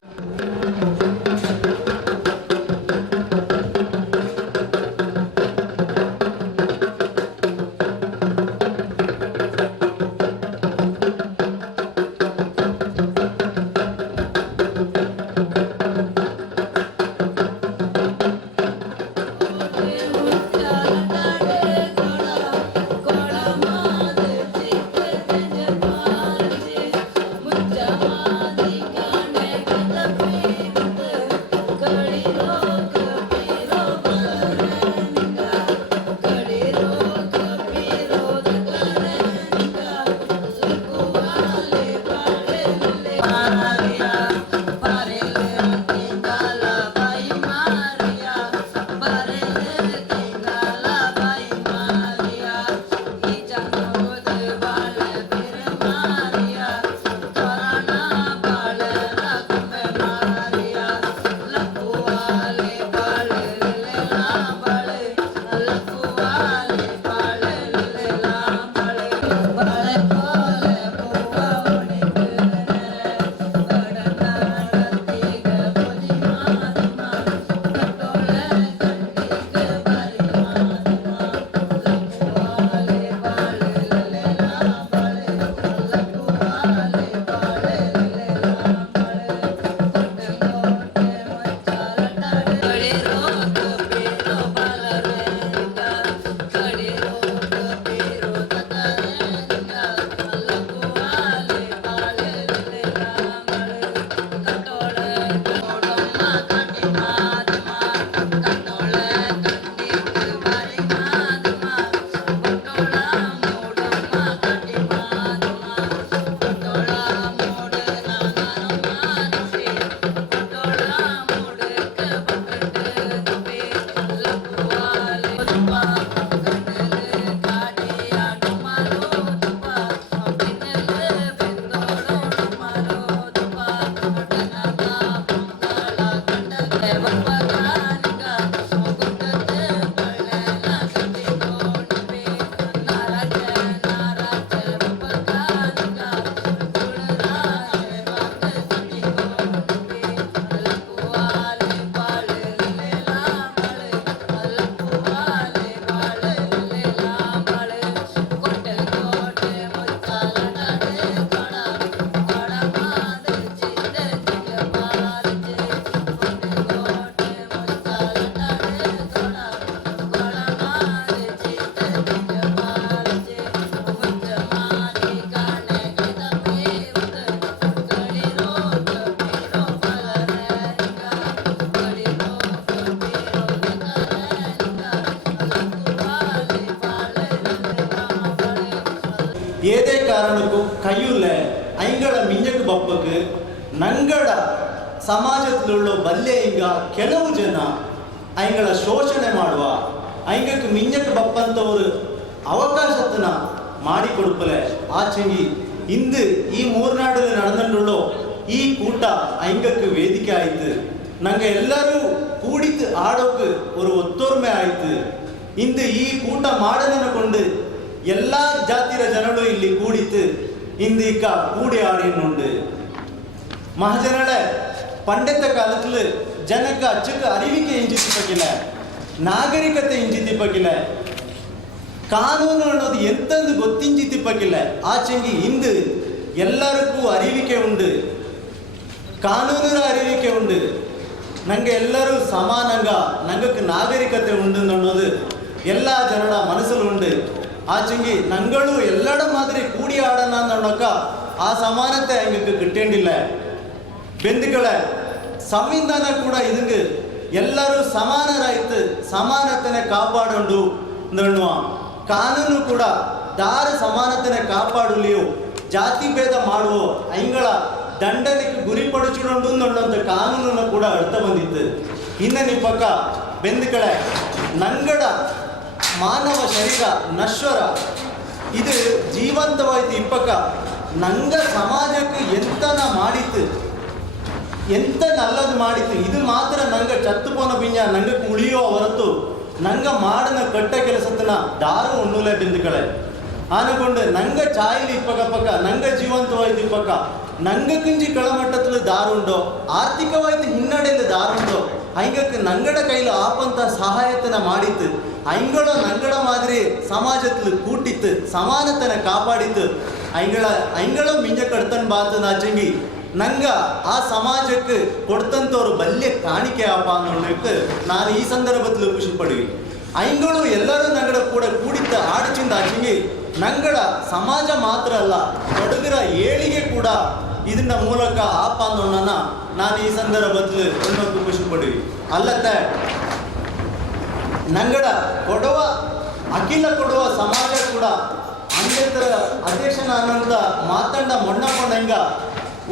ஏதே காரணக்கும் கையுள்ள ஐங்கள மிஞ்சக்கு பப்பக்கு ನಂಗಡ ಸಮಾಜದಲ್ಲಿರೋ ಬಲ್ಲೆ ಈಗ ಕೆಲವು ಜನ ಐಗಳ ಶೋಷಣೆ ಮಾಡುವ ಐಂಗಕ್ಕೆ ಮಿಂಜಕ್ಕೆ ಬಪ್ಪಂತವರು ಅವಕಾಶತನ ಮಾಡಿಕೊಡುಪಲೆ ಆಚೆಂಗಿ ಇಂದು ಈ ಮೂರ್ನಾಡಲ್ಲಿ ನಡೆದುಳ್ಳೋ ಈ ಕೂಟ ಐಂಗಕ್ಕೆ ವೇದಿಕೆ ಆಯ್ತು ನಂಗೆ ಎಲ್ಲರೂ ಕೂಡಿತು ಆಡೋಕೆ ஒரு ಒತ್ತೋರ್ಮೆ ಆಯ್ತು ಇಂದು ಈ ಕೂಟ ಮಾಡದನಕೊಂಡು ಎಲ್ಲ ಜಾತಿಯ ಜನರು ಇಲ್ಲಿ ಕೂಡಿತು ಇಂದು ಈಗ ಕೂಡಿ ಆಡಿನುಂಡು ಮಹಾಜನಳ ಪಂಡಿತ ಕಾಲದಲ್ಲಿ ಜನಕ್ಕೆ ಅಚ್ಚಕ್ಕೆ ಅರಿವಿಕೆ ಇಂಜಿತಿ ಬಗ್ಗಿಲ್ಲ ನಾಗರಿಕತೆ ಇಂಜಿತಿ ಬಗ್ಗಿಲ್ಲ ಕಾನೂನು ಅನ್ನೋದು ಎಂತಂದು ಗೊತ್ತಿಂಜಿತ್ತಿಪ್ಪಕ್ಕಿಲ್ಲ. ಆಚೆಂಗಿ ಇಂದು ಎಲ್ಲರಿಗೂ ಅರಿವಿಕೆ ಉಂಡು, ಕಾನೂನಿನ ಅರಿವಿಕೆ ಉಂಡು. ನಂಗೆ ಎಲ್ಲರೂ ಸಮಾನಂಗ, ನಂಗಕ್ಕೆ ನಾಗರಿಕತೆ ಉಂಡು ಅನ್ನೋದು ಎಲ್ಲ ಜನರ ಮನಸ್ಸಲ್ಲಿ ಉಂಡು. ಆಚೆಂಗಿ ನಂಗಳು ಎಲ್ಲರ ಮಾದರಿ ಕೂಡಿ ಆಡೋಣ ಅನ್ನೋಕ ಆ ಸಮಾನತೆ ಹಂಗೆ ಕಿಟ್ಟೇಂಡಿಲ್ಲ. ಬೆಂದುಗಳೇ ಸಂವಿಧಾನ ಕೂಡ ಇದಕ್ಕೆ ಎಲ್ಲರೂ ಸಮಾನರಾಯ್ತು, ಸಮಾನತೆನೆ ಕಾಪಾಡೊಂಡು ನಣ್ಣುವ ಕಾನೂನು ಕೂಡ ದಾರ ಸಮಾನತೆನೆ ಕಾಪಾಡಲಿಯೋ ಜಾತಿ ಭೇದ ಮಾಡುವ ಐಂಗಳ ದಂಡನೆಗೆ ಗುರಿಪಡಿಸಿಕೊಂಡು ನನ್ನೊಂದು ಕಾನೂನನ್ನು ಕೂಡ ಅರ್ಥ ಬಂದಿತ್ತು. ಇನ್ನು ನಿಮ್ಮ ಪಕ್ಕ ಬೆಂದುಗಳೇ ನಂಗಡ ಮಾನವ ಶರೀರ ನಶ್ವರ, ಇದು ಜೀವಂತವಾಯ್ತು. ಇಪ್ಪಕ್ಕ ನಂಗ ಸಮಾಜಕ್ಕೆ ಎಂತನ ಮಾಡಿತ್ತು, ಎಂತ ನಲ್ಲದು ಮಾಡಿತ್ತು, ಇದು ಮಾತ್ರ ನಂಗೆ ಚತ್ತುಪೋನ ಬಿಂಜ ನಂಗಕ್ಕೆ ಉಳಿಯೋ ಹೊರತು ನಂಗ ಮಾಡಿನ ಕಟ್ಟ ಕೆಲಸತನ ದಾರು ಉಣ್ಣುಲೆ ಬಿಂದುಗಳೇ ಆನಕೊಂಡು ನಂಗೆ ಚಾಯಿಲಿ ಇಪ್ಪಕ್ಕ ನಂಗೆ ಜೀವಂತವಾಯ್ತು. ಇಪ್ಪಕ್ಕ ನಂಗೆ ಕಿಂಜಿ ಕೆಳಮಟ್ಟದಲ್ಲಿ ದಾರುಂಡೋ, ಆರ್ಥಿಕವಾಯ್ತು ಹಿನ್ನಡೆಯಲ್ಲಿ ದಾರುಂಡೋ, ಹಂಗಕ್ಕೆ ನಂಗಡ ಕೈಲಿ ಆಪಂತ ಸಹಾಯತನ ಮಾಡಿತ್ತು. ಐಂಗಳು ನಂಗಡ ಮಾದರಿ ಸಮಾಜದಲ್ಲಿ ಕೂಟಿತ್ತು, ಸಮಾನತನ ಕಾಪಾಡಿತ್ತು. ಐಂಗಳು ಮಿಂಜ ಕಡ್ತನ್ ಬಾತ ನಾಚಂಗಿ ನಂಗ ಆ ಸಮಾಜಕ್ಕೆ ಕೊಡ್ತಂತವ್ರು ಬಲ್ಯ ಕಾಣಿಕೆ ಅಪ್ಪ ಅನ್ನೋದಕ್ಕೆ ನಾನು ಈ ಸಂದರ್ಭದಲ್ಲಿ ಖುಷಿ ಪಡುವಿ. ಐಂಗಳು ಎಲ್ಲರೂ ನಂಗಡ ಕೂಡ ಕೂಡಿದ್ದ ಆಡಿಚಿಂದ ಆಚೆಂಗಿ ನಂಗಡ ಸಮಾಜ ಮಾತ್ರ ಅಲ್ಲ, ಹುಡುಗರ ಏಳಿಗೆ ಕೂಡ ಇದನ್ನ ಮೂಲಕ ಆಪ ಅನ್ನೋಣ ನಾನು ಈ ಸಂದರ್ಭದಲ್ಲಿ ಇನ್ನೊಂದು ಖುಷಿ ಪಡುವಿ. ಅಲ್ಲತ್ತೆ ನಂಗಡ ಕೊಡುವ ಅಖಿಲ ಕೊಡುವ ಸಮಾಜ ಕೂಡ ಅಂಬೇಡ್ಕರ್ ಅಧ್ಯಕ್ಷನಾನಂದ ಮಾತಂಡ ಮೊಣ್ಣಪ್ಪಣ್ಣಂಗ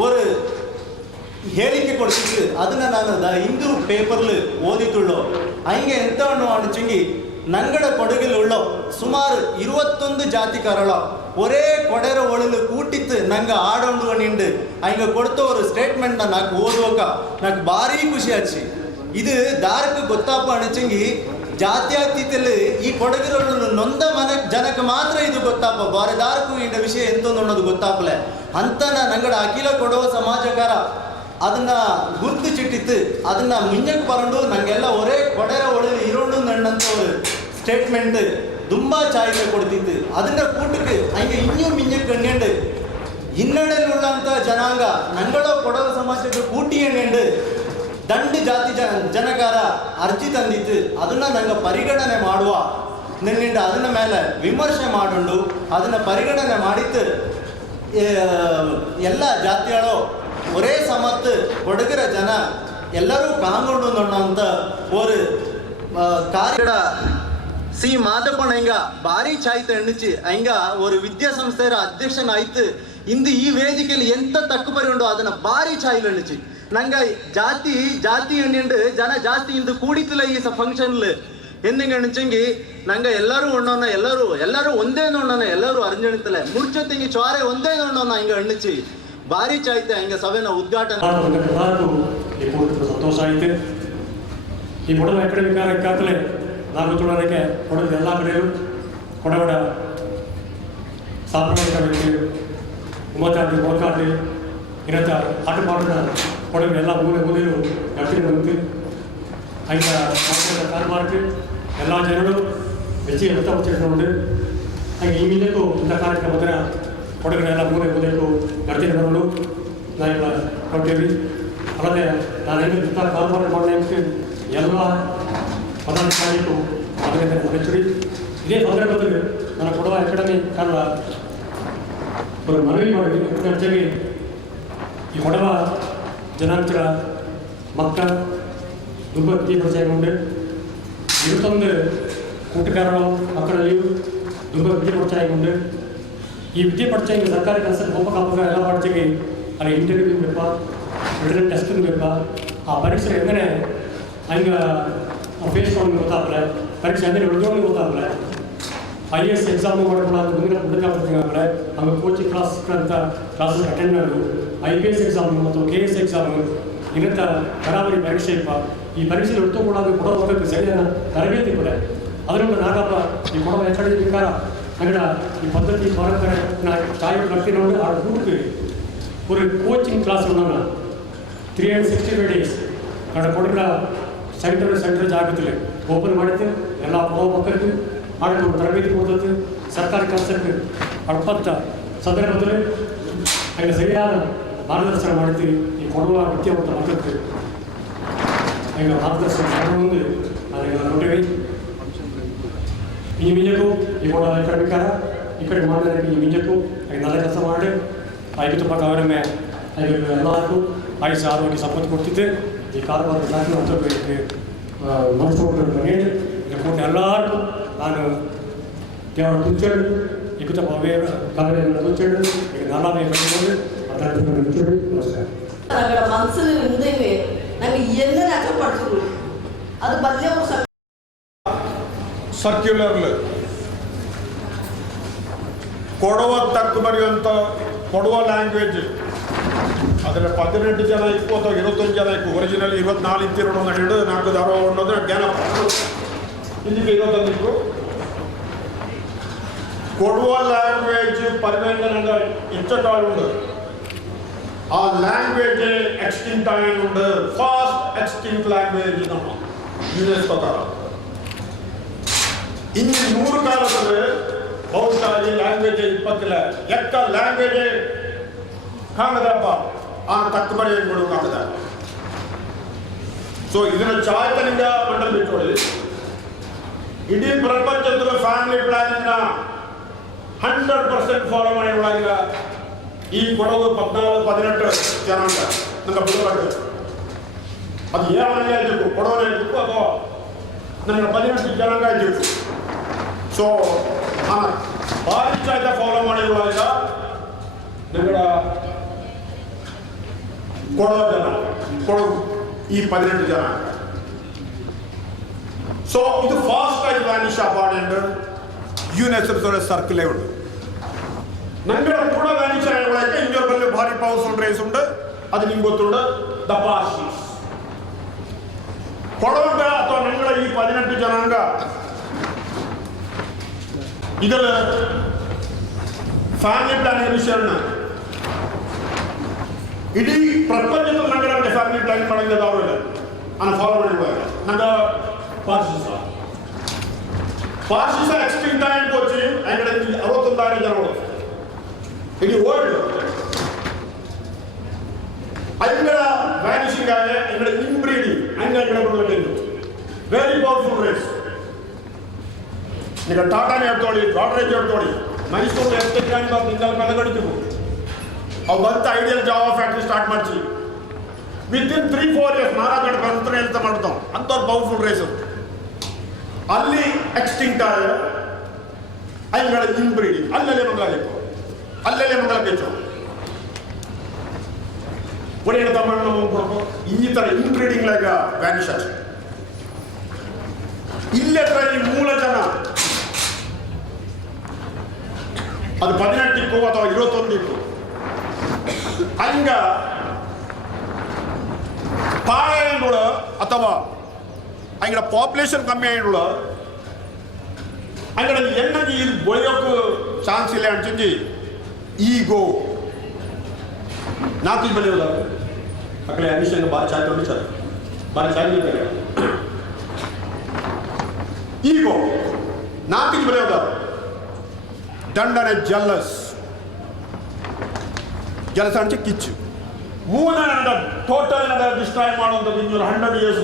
ஒரு ಹೇಳಿಕೆ ಕೊಡ್ತಿದ್ದು ಅದನ್ನು ನಾನು ಹಿಂದೂ ಪೇಪರ್ಲು ಓದಿದ್ದುಳ್ಳೋ. ಹಂಗೆ ಎಂತ ಅಣಿಚಂಗಿ ನಂಗಡ ಕೊಡಗಿಲುಳ್ಳೋ ಸುಮಾರು 21 ಜಾತಿಕಾರಳೋ ஒரே கொடைற ஒளிಲು ಕೂಟಿತ್ತು ನಂಗೆ ಆಡೊಂಡು ನಿಂಡು ಹಂಗೆ ಕೊಡ್ತ ஒரு ಸ್ಟೇಟ್ಮೆಂಟ್ನ నాకు ಓದುವಕ నాకు ಭಾರಿ ಖುಷಿ ಆಚಿ. ಇದು ದಾರಕ್ಕೆ ಗೊತ್ತಾಪ ಅಣಿಚಂಗಿ ಜಾತ್ಯಾತೀತಲ್ಲಿ ಈ ಕೊಡಗಿರೋಳು ನೊಂದ ಮನೆ ಜನಕ್ಕೆ ಮಾತ್ರ ಇದು ಗೊತ್ತಾಪ, ಬಾರಿ ದಾರಕ್ಕೂ ಇಂಡ ವಿಷಯ ಎಂತಂದು ಅನ್ನೋದು ಗೊತ್ತಾಪಲೆ ಅಂತನ ನಂಗಡ ಅಖಿಲ ಕೊಡುವ ಸಮಾಜಕಾರ ಅದನ್ನ ಗುರ್ತು ಚಿಟ್ಟಿತ್ತು. ಅದನ್ನ ಮುಂಜಕ್ಕೆ ಬರಂಡು ನಂಗೆಲ್ಲ ಒರೇ ಕೊಡೆರ ಒಳಗೆ ಇರೋಡು ನನ್ನಂತ ಒಂದು ಸ್ಟೇಟ್ಮೆಂಟ್ ತುಂಬಾ ಚಾಯ್ಕೆ ಕೊಡ್ತಿತ್ತು. ಅದನ್ನ ಕೂಟಕ್ಕೆ ಹಂಗೆ ಇನ್ನೂ ಮಿಂಜಕ್ಕೆ ಕಣ್ಣಿಂಡು ಹಿನ್ನಡೆಯುಳ್ಳಂಥ ಜನಾಂಗ ನಂಗಳೋ ಕೊಡವ ಸಮಾಜಕ್ಕೆ ಕೂಟಿ ಎಣ್ಣೆಂಡು ದಂಡು ಜಾತಿ ಜನಕಾರ ಅರ್ಜಿ ತಂದಿತ್ತು. ಅದನ್ನ ನಂಗೆ ಪರಿಗಣನೆ ಮಾಡುವ ನಿನ್ನಿಂದ ಅದನ್ನ ಮೇಲೆ ವಿಮರ್ಶೆ ಮಾಡೋಂಡು ಅದನ್ನ ಪರಿಗಣನೆ ಮಾಡಿತ್ತು. ಎಲ್ಲ ಜಾತಿಗಳು ஒரே ಸಮತ್ತು ಕೊಡಗಿರ ಜನ ಎಲ್ಲರೂ ಕಾಂಗೊಂಡು ಅನ್ನೋಂಥ ஒரு ಕಾರ್ಯ ಸಿ ಮಾದಪ್ಪಣ್ಣ ಹಿಂಗ ಭಾರಿ ಚಾಯ್ತು ಎಣ್ಣಿಚ್ಚಿ ಹಿಂಗ ஒரு ವಿದ್ಯಾಸಂಸ್ಥೆಯ ಅಧ್ಯಕ್ಷನಾಯ್ತು. ಇಂದು ಈ ವೇದಿಕೆಯಲ್ಲಿ ಎಂತ ತಕ್ಕು ಬರೆಯುಂಡು ಅದನ್ನ ಭಾರಿ ಚಾಯ್ಲು ಎಣ್ಣಿಚ್ಚಿ ನಂಗೆ ಜಾತಿ ಎಣ್ಣಿಂಡು ಜನ ಜಾಸ್ತಿ ಇಂದು ಕೂಡಿತಿಲ್ಲ ಈ ಫಂಕ್ಷನ್ಲು ಎಂದಿಂಗ ಎಣ್ಣಿಚಂಗಿ ನಂಗೆ ಎಲ್ಲರೂ ಉಣ್ಣೋಣ, ಎಲ್ಲರೂ ಒಂದೇ ನೋಡೋಣ, ಎಲ್ಲರೂ ಅರಿಂಜಣಿತಲೆ ಮುರ್ಚೊತ್ತಿಂಗಿ ಚೋರೆ ಒಂದೇ ನೋಡೋಣ ಹಿಂಗ ಎಣ್ಣಿಚ್ಚಿ ಭಾರಿ ಚಾಯ್ತೆ ಹಿಂಗ ಸಭೆನ ಉದ್ಘಾಟನೆ ಸಂತೋಷ ಆಯ್ತು. ಈ ಕೊಡವ ಅಕಾಡೆಮಿಕ್ ಕಾರ್ಯಕ್ಕಾಗಲೇ ನಾನು చూడడానికి ಕೊಡದ ಎಲ್ಲ ಕಡೆಯೂ ಕೊಡವಡ ಸಾಂಪ್ರದಾಯಿಕ ವ್ಯಕ್ತಿ ಉಮ್ಮಚಾಟಿ ಮೊಳಕಾಟಿ ಇರತ್ತ ಆಟಪಾಠದ ಕೊಡವ ಎಲ್ಲ ಮೂಲೆಯೂ ನಡ್ತೀನಿ ಬಂತು. ಹಂಗೆ ಕಾರ್ಬಾರಕ್ಕೆ ಎಲ್ಲ ಜನರು ಹೆಚ್ಚಿಗೆ ವ್ಯಕ್ತಪಡಿಸಿಕೊಂಡು ಹಂಗೆ ಈ ಮೀನಿಗೂ ಇಂಥ ಕಾರ್ಯಕ್ರಮದ ಕೊಡಗಿನ ಮೂಲೆಗೂ ನಡ್ತೀನಿ ಬರೋದು ನಾವೆಲ್ಲ ಕೊಡ್ತೀವಿ. ಅಲ್ಲದೆ ನಾನು ಹೆಂಗೆ ಇಂಥ ಕಾರ್ಬಾರ ಮಾಡೋಕ್ಕೆ ಎಲ್ಲ ಪದಾಧಿಕಾರಿಗೂ ಅದರಿಂದ ಮೆಚ್ಚುರಿ. ಇದೇ ಸಂದರ್ಭದಲ್ಲಿ ನಾನು ಕೊಡುವ ಅಕಾಡೆಮಿ ಕನ್ನಡ ஒரு மனைவி ಮಾಡಿ ಈ ಕೊಡವ ಜನಾಂಗಗಳ ಮಕ್ಕಳ ತುಂಬ ವಿದ್ಯಾಭ್ಯಾಸಗೊಂಡು 21 ಕೂಟಗಾರರ ಮಕ್ಕಳಲ್ಲಿಯೂ ತುಂಬ ವಿದ್ಯಾಭ್ಯಾಸಗೊಂಡು ಈ ವಿದ್ಯಾಭ್ಯಾಸ ಸರ್ಕಾರಿ ಕೆಲಸ ಒಬ್ಬ ಎಲ್ಲ ಮಾಡ್ತೀವಿ. ಅಲ್ಲಿ ಇಂಟರ್ವ್ಯೂ ಬೇಕಾ, ರಿಟರ್ನ್ ಟೆಸ್ಟ್ ಬೇಕಾ, ಆ ಪರೀಕ್ಷೆ ಹೆಂಗನೆ ಹಂಗೆ ಫೇಸ್ ಮಾಡೋದು ಗೊತ್ತಾಗಲ್ಲ, ಪರೀಕ್ಷೆ ಅಂದರೆ ಉಳಿದೋಗಿ ಗೊತ್ತಾಗಲ್ಲ. IAS ಎಕ್ಸಾಮ್ ಮಾಡ್ಕೊಳ್ಳೋ ಮುಂದಿನ ಹುಡುಗಾಗ್ತಂಗಾಗಲ್ಲ, ಹಂಗೆ ಕೋಚಿಂಗ್ ಕ್ಲಾಸ್ ಅಟೆಂಡ್ ಮಾಡೋದು, IPS ಎಕ್ಸಾಮ್ ಮತ್ತು KS ಎಕ್ಸಾಮ್ ಇನ್ನಂಥ ಕರಾವಳಿ ಪರೀಕ್ಷೆ ಇಪ್ಪ. ಈ ಪರೀಕ್ಷೆಯಲ್ಲಿ ಉಳ್ತುಕೊಳ್ಳೋದು ಕೊಡೋದಕ್ಕೆ ಸರಿಯಾದ ತರಬೇತಿ ಕೂಡ ಅದರಿಂದ ನಾಗಪ್ಪ ಈ ಕೊಡವ ಅಕಾಡೆಮಿ ಪ್ರಕಾರ ಅಂಗಡ ಈ ಪದ್ಧತಿ ಭಾರತ ಚಾಯ್ ಬರ್ತೀನಿ ನೋಡಿ ಆ ಕೂಟಕ್ಕೆ ஒரு கோச்சிங் கிளாஸ் ஒன்றுங்க 365 days ಕಡೆ ಕೊಡಗಿರ ಸೆಂಟರ್ ಜಾಗದಲ್ಲಿ ಓಪನ್ ಮಾಡಿದ್ದು ಎಲ್ಲ ಕೊಡೋ ಮಕ್ಕಳಿಗೆ ಆಡಳಿತ ತರಬೇತಿ ಕೊಡ್ತದೆ ಸರ್ಕಾರಿ ಕೆಲಸಕ್ಕೆ ಅಡ್ಪತ್ತ ಸಂದರ್ಭದಲ್ಲಿ ಹಾಗೆ ಸರಿಯಾದ ಮಾರ್ಗದರ್ಶನ ಮಾಡ್ತೀವಿ ಈ ಕೊಡುವ ವಿದ್ಯಾವಂತ ಮಕ್ಕಳಿಗೆ ಹಾಗೆ ಮಾರ್ಗದರ್ಶನ ಮುಂದೆ ಅದನ್ನು ನೋಡಿವಿ ಈ ಮಿಂಜಕ್ಕೂ ಈ ಕೂಡ ಕಡಿಮೆಕಾರ ಈ ಕಡೆ ಮಾಡಿದ್ರೆ ಈ ಮಿಂಜಕ್ಕೂ ಹಾಗೆ നല്ല ಕೆಲಸ ಮಾಡಿ ಐದು ತಪ್ಪ ಅವರಮ್ಮೆ ಹಾಗೆ ಎಲ್ಲರಿಗೂ ಆಯುಷ ಆರೋಗ್ಯ ಸಂಪತ್ತು ಕೊಡ್ತಿದ್ದೆ ಈ ಕಾರವಾರ ಸಾಕಿ ಹೊತ್ತಬೇಕು ಮನಸ್ಸು ಹೇಳಿ ಕೊಟ್ಟು ಎಲ್ಲರಿಗೂ ನಾನು ದೇವರ ತುಂಚೇಳು ಇಕುತ ಭವ್ಯ ಕಾಲವನ್ನು ತುಂಚೇಳು ಈಗ ನಾಲ್ಕನೇ ಬೆಳೆದು ಅದನ್ನು ತುಂಚೇಳು ನಮಸ್ಕಾರ ഞങ്ങളുടെ മനസ്സിൽ ഉണ്ടെങ്കിൽ ഞങ്ങൾ എന്തിനൊക്കെ പഠിച്ചുള്ളൂ അത് വലിയ ಸರ್ಕ್ಯುಲರ್ಲು ಕೊಡುವ ತಕ್ಕ ಬರೆಯುವಂಥ ಕೊಡುವ ಲ್ಯಾಂಗ್ವೇಜ್ ಅದರ 18 ಜನ 20 ಅಥವಾ 21 ಜನ ಒರಿಜಿನಲ್ 24 ಇತ್ತಿರೋಣ ಹಿಡಿದು 4 ದಾರ ಅನ್ನೋದ್ರೆ ಜ್ಞಾನ ಇಲ್ಲಿಗೆ 21 ಇತ್ತು ಕೊಡುವ ಲ್ಯಾಂಗ್ವೇಜ್ ಪರಿಗಣನೆ ಹೆಚ್ಚಾಳುಂಡು ಆ ಲ್ಯಾಂಗ್ವೇಜ್ ಎಕ್ಸ್ಟಿಂಕ್ಟ್ ಆಯುಂಡು ಫಾಸ್ಟ್ ಎಕ್ಸ್ಟಿಂಕ್ಟ್ ಲ್ಯಾಂಗ್ವೇಜ್ ನಮ್ಮ ಯುನೆಸ್ಕೋ ತರ ಇನ್ನು 100 ಕಾಲದಲ್ಲಿ ಬಹುಶಃ ಈ ಲ್ಯಾಂಗ್ವೇಜ್ 20 ಎಕ್ಕ ಲ್ಯಾಂಗ್ವೇಜ್ ಕಾಣದಪ್ಪ ಆ ತಕ್ಕ ಬರೆಯನ್ನು ಕಾಣದ ಸೊ ಇದನ್ನ ಚಾಯ್ತನಿಂದ ಮಂಡಲ್ ಬಿಟ್ಟೋಳಿ ಇಡೀ ಪ್ರಪಂಚದ ಫ್ಯಾಮಿಲಿ ಪ್ಲಾನಿಂಗ್ 100% ಫಾಲೋ ಮಾಡಿರುವಾಗ ಈ ಕೊಡಗು 14-18 ಜನಾಂಗ ನನ್ನ ಬುಡಬಾರ್ದು ಅದು ಯಾವನೇ ಇರಬೇಕು ಕೊಡವನೇ ಇರಬೇಕು ಅಥವಾ ನನ್ನ 18 ಜನಾಂಗ ಇರಬೇಕು ಸೊ ಭಾರಿ ಚಾಯ್ತ ಫಾಲೋ ಮಾಡಿರುವಾಗ ನಗರ ಕೊಡವ ಜನ ಕೊಡಗು ಈ 18 ಜನ ಸೊ ಇದು ಫಾಸ್ಟ್ ಆಗಿ ವ್ಯಾನಿಷ್ ಅಪಾರ್ಡೆಂಟ್ ಯುನೆಸ್ಕೋ ಸರ್ಕಲ್ ಉಂಟು ನಂಗಡ ಕೂಡ ವ್ಯಾನಿಷ್ ಆಗಿ ಇಂಜೋರ್ ಬಲ್ಲಿ ಭಾರಿ ಪವರ್ಫುಲ್ ರೇಸ್ ಉಂಟು ಅದು ನಿಮ್ಗೆ ಗೊತ್ತುಂಟು ದ ಪಾರ್ಸೀಸ್ ಕೊಡವಂಗ ಅಥವಾ ನಂಗಡ ಈ 18 ಜನಾಂಗ ಇದರ ಫ್ಯಾಮಿಲಿ ಪ್ಲಾನಿಂಗ್ ವಿಷಯನ ಇಡೀ ಪ್ರಪಂಚದ ನಂಗಡ ಫ್ಯಾಮಿಲಿ ಪ್ಲಾನಿಂಗ್ ಮಾಡಿದ ಅವರಿಲ್ಲ ನಾನು ಫಾಲೋ ಮಾಡಿರುವಾಗ ನಂಗ ಪಾರ್ಸಿಸ ಎಕ್ಸ್ಟಿಂಕ್ಟ್ ಆಗಿ ಹೋಗಿ ಅಂಗಡ 61 ಜನಗಳು ಇಡೀ ವರ್ಲ್ಡ್ ಅಂಗಡ ವ್ಯಾನಿಷಿಂಗ್ ಆಗಿ ಅಂಗಡ ಇನ್ಬ್ರೀಡಿಂಗ್ ಅಂಗಡ ಬರಬೇಕು ವೆರಿ ಪವರ್ಫುಲ್ ರೇಸ್ ಈಗ ಟಾಟಾನೇ ಹೇಳ್ತೋಳಿ ಗಾಡ್ರೇಜ್ ಹೇಳ್ತೋಳಿ ಮೈಸೂರು ಎಸ್ಟೇಟ್ ನಿಂದ ಬೆಳಗಡಿತು ಅವು ಬಂತ ಐಡಿಯಲ್ ಜಾವಾ ಫ್ಯಾಕ್ಟ್ರಿ ಸ್ಟಾರ್ಟ್ ಮಾಡ್ತೀವಿ ವಿತಿನ್ 3-4 ಇಯರ್ಸ್ ನಾರಾಗಡ ಬಂತ ಹೇಳ್ತಾ ಮಾಡ್ತಾವ ಅಂಥವ್ರು ಪವರ್ಫುಲ್ ರೇಸ್ ಅಲ್ಲಿ ಎಕ್ಸ್ಟಿಂಕ್ಟ್ ಆದ ಅಂಗಡ ಇನ್ಬ್ರೀಡಿಂಗ್ ಅಲ್ಲಲ್ಲೇ ಮಂಗಲ ಕೆಚ್ಚು ಒಳ್ಳೆಯ ತಮ್ಮ ಕೊಡ್ಕೊ ಈ ತರ ಇನ್ಬ್ರೀಡಿಂಗ್ ಲಾಗ ವ್ಯಾನಿಷ್ ಆಚೆ ಇಲ್ಲೇ ಈ ಮೂಲ ಜನ ಅದು 18 ಇತ್ತು ಅಥವಾ 21 ಇತ್ತು ಹಂಗ ಪಾಳೆಗಳು ಅಥವಾ ಅಂಗಡ ಪಾಪ್ಯುಲೇಷನ್ ಕಮ್ಮಿ ಆಯಿಗಳು ಅಂಗಡ ಎಣ್ಣಗೆ ಇದು ಬೆಳೆಯೋಕ್ಕೂ ಚಾನ್ಸ್ ಇಲ್ಲ ಅಂಚಂಜಿ ಈಗೋ ನಾಲ್ಕು ಬೆಳೆಯೋದ ಅಕಡೆ ಅಮಿಷನ್ ಭಾಳ ಚಾಯ್ ತೊಗೊಂಡು ಸರ್ ಭಾಳ ಚಾಯ್ ಈಗೋ ನಾಲ್ಕು ಬೆಳೆಯೋದ ದಂಡನೆ ಜಲಸ್ ಅಂಚೆ ಕಿಚ್ಚು ಮೂರನೇ ಟೋಟಲ್ ಡಿಸ್ಟ್ರಾಯ್ ಮಾಡುವಂಥದ್ದು 100 years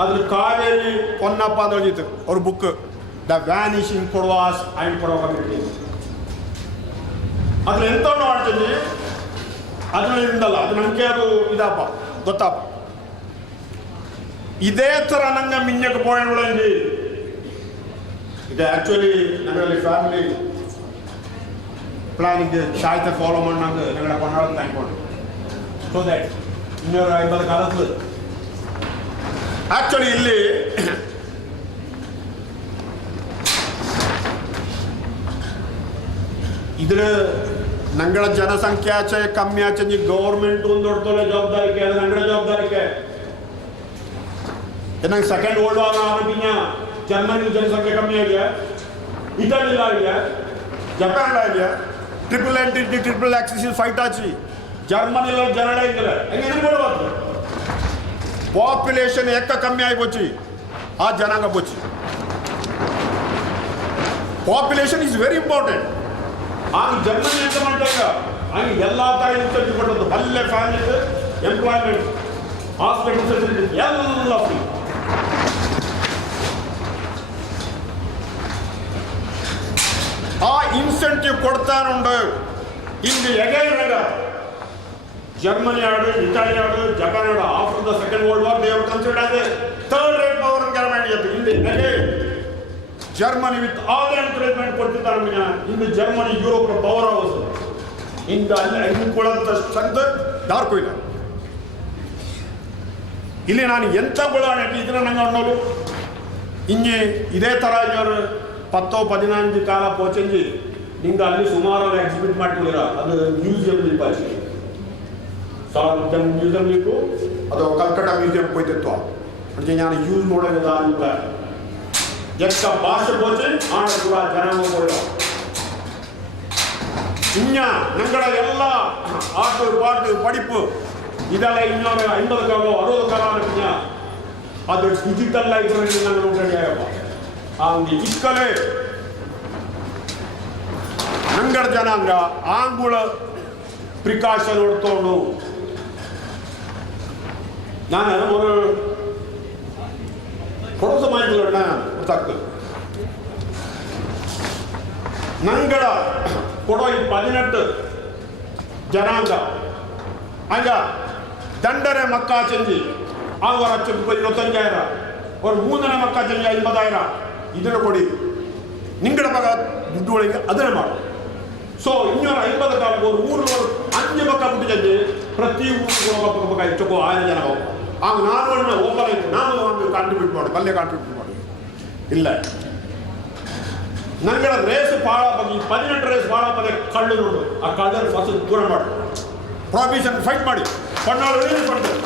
ಅದ್ರ ಕಾವೇರಿ ಪೊನ್ನಪ್ಪ ಅಂತ ಅವ್ರ book the vanishing Kodavas and Kodava ಅದ್ರ ಎಂಥವ್ರು ಮಾಡ್ತೀನಿ ಅದರಿಂದಲ್ಲ ಅದು ನನಗೆ ಅದು ಇದಪ್ಪ ಗೊತ್ತಪ್ಪ ಇದೇ ಥರ ನಂಗೆ ಮಿಂಜಕ್ಕೆ ಪೋಯಂಗಳಲ್ಲಿ ಇದು ಆ್ಯಕ್ಚುಲಿ ನನ್ನಲ್ಲಿ ಫ್ಯಾಮಿಲಿ ಪ್ಲಾನಿಂಗ್ ಶಾಯ್ತ ಫಾಲೋ ಮಾಡಂಗೆ ನಗಡ ಕೊಂಡಾಡ ತಂದ್ಕೊಂಡು ಸೊ ದ್ಯಾಟ್ 250 ಕಾಲದ್ದು ಆಕ್ಚುಲಿ ಇಲ್ಲಿ ಇದ್ರ ನಂಗಳ ಜನಸಂಖ್ಯೆ ಆಚೆ ಕಮ್ಮಿ ಆಚೆ ಗೌರ್ಮೆಂಟ್ ಒಂದು ದೊಡ್ಡ ಜವಾಬ್ದಾರಿಕೆ ಅದು ನಂಗಳ ಜವಾಬ್ದಾರಿಕೆ ನಂಗೆ ಸೆಕೆಂಡ್ ವರ್ಲ್ಡ್ ವಾರ್ ಆಗೋದಿನ್ನ ಜರ್ಮನಿ ಜನಸಂಖ್ಯೆ ಕಮ್ಮಿ ಆಗಿದೆ ಇಟಲಿ ಆಗಿದೆ ಜಪಾನ್ ಆಗಿದೆ ಟ್ರಿಪಲ್ ಆಕ್ಸಿಸ್ ಫೈಟ್ ಆಚಿ ಜರ್ಮನಿలో ಜನಗಳೇ ಇದ್ದಾರೆ ಹೆಂಗೆ ನೋಡಬಹುದು ಪಾಪ್ಯುಲೇಷನ್ ಎಕ್ಕ ಕಮ್ಮಿ ಆಗಿ ಬಚ್ಚಿ ಆ ಜನಾಂಗ ಬಚ್ಚಿ ಪಾಪ್ಯುಲೇಷನ್ ಈಸ್ ವೆರಿ ಇಂಪಾರ್ಟೆಂಟ್. ಆಗ ಜರ್ಮನಿ ಎಂತ ಮಾಡ್ತಾಗ ಹಾಗೆ ಎಲ್ಲ ತಾಯಿ ಇನ್ಸೆಂಟಿವ್ ಕೊಟ್ಟದ್ದು, ಬಲ್ಲೆ ಫ್ಯಾಮಿಲಿ, ಎಂಪ್ಲಾಯ್ಮೆಂಟ್, ಹಾಸ್ಪಿಟಲ್ ಫೆಸಿಲಿಟೀಸ್ ಎಲ್ಲ ಫ್ರೀ. ಆ incentive ಕೊಡ್ತಾನುಂಡು. Into ಎಗೈನಾಗ Germany order, Italy order, Japan order, after the Second World War, they were considered as a third-rate power in Germany. In the again, Germany with all the encouragement put in the Germany, Europe power house. In the strength, dark way. ಇಲ್ಲಿ ನಾನು ಎಂಥ ಗುಳಾಣೆ ಇದ್ರೆ ನಂಗೆ ಅನ್ನೋದು ಇನ್ನೇ ಇದೇ ಥರ ಇವರು 10-15 ಕಾಲ ಪೋಚಂಜಿ ನಿಂಗೆ ಅಲ್ಲಿ ಸುಮಾರು ಎಕ್ಸಿಬಿಟ್ ಮಾಡ್ಕೊಂಡಿರ ಅದು ಮ್ಯೂಸಿಯಂ ಪಾಚಿ ಮ್ಯೂಸಿಯಂ ಬೇಕು ಅದು ಕಲ್ಕಟ್ಟ ಮ್ಯೂಸಿಯಂ ಹೋಯ್ತಿತ್ತು ಅದಕ್ಕೆ ನಾನು ಯೂಸ್ ಮಾಡೋದಿಲ್ಲ ಅಂತ ಎಷ್ಟ ಭಾಷೆ ಪೋಚೆ ಆಣ ಕೂಡ ಜನಾಂಗ ಹೋದ ಇನ್ನ ನಂಗಡ ಎಲ್ಲ ಆಟು ಪಾಟು ಪಡಿಪು ಇದೆಲ್ಲ 250 ಕಾಲ 60 ಕಾಲ ಅದು ಡಿಜಿಟಲ್ ಲೈಬ್ರರಿ ನಂಗೆ ರೆಡಿ ಆಗಪ್ಪ ಆ ಒಂದು ಇಕ್ಕಲೇ ನಂಗಡ ಜನಾಂಗ ಆಂಗುಳ ಪ್ರಿಕಾಷನ್ ಹೊಡ್ಕೊಂಡು ನಾನು ஒரு ಕೊಡಸ ಮಾಹಿತಿಗಳನ್ನ ಗೊತ್ತಾಗ್ತದೆ ನಂಗಡ ಕೊಡೋ 18 ಜನಾಂಗ ಹಂಗ ದಂಡರೆ ಮಕ್ಕಾ ಚಂಜಿ ಆವರ 25,000 ஒரு 3 ಮಕ್ಕಾ ಚಂಜಿ 50,000 ಇದನ್ನ ಕೊಡಿ ನಿಂಗಡ ಮಗ ದುಡ್ಡು ಒಳಗೆ ಅದನ್ನೇ ಮಾಡು. ಸೊ 250 ಕಾಲಕ್ಕೆ ஒரு ஊரில் 5 ಮಕ್ಕ ಬಿಟ್ಟು ಚಂಜಿ ಪ್ರತಿ ಊರಿಗೆ ಮಕ್ಕ ಹೆಚ್ಚು 1000 ಜನ ಹೋಗ್ತಾರೆ. ಆಗ ನಾನು ಓಪನ್ ಆಯಿತು ನಾನು ಒಂದು ಕಾಂಟ್ರಿಬ್ಯೂಟ್ ಮಾಡಿ ಬಲ್ಲೆ ಕಾಂಟ್ರಿಬ್ಯೂಟ್ ಮಾಡಿ ಇಲ್ಲ ನಂಗಡ ರೇಸ್ ಭಾಳ ಬಗ್ಗೆ 18 ರೇಸ್ ಭಾಳ ಬಗ್ಗೆ ಕಳ್ಳು ನೋಡು ಆ ಕಳ್ಳನ್ನು ಫಸ್ಟ್ ದೂರ ಮಾಡಿ ಪ್ರಾಬಿಷನ್ ಫೈಟ್ ಮಾಡಿ ಪಣ್ಣಾಳು ರಿಲೀಸ್ ಮಾಡ್ತಾರೆ.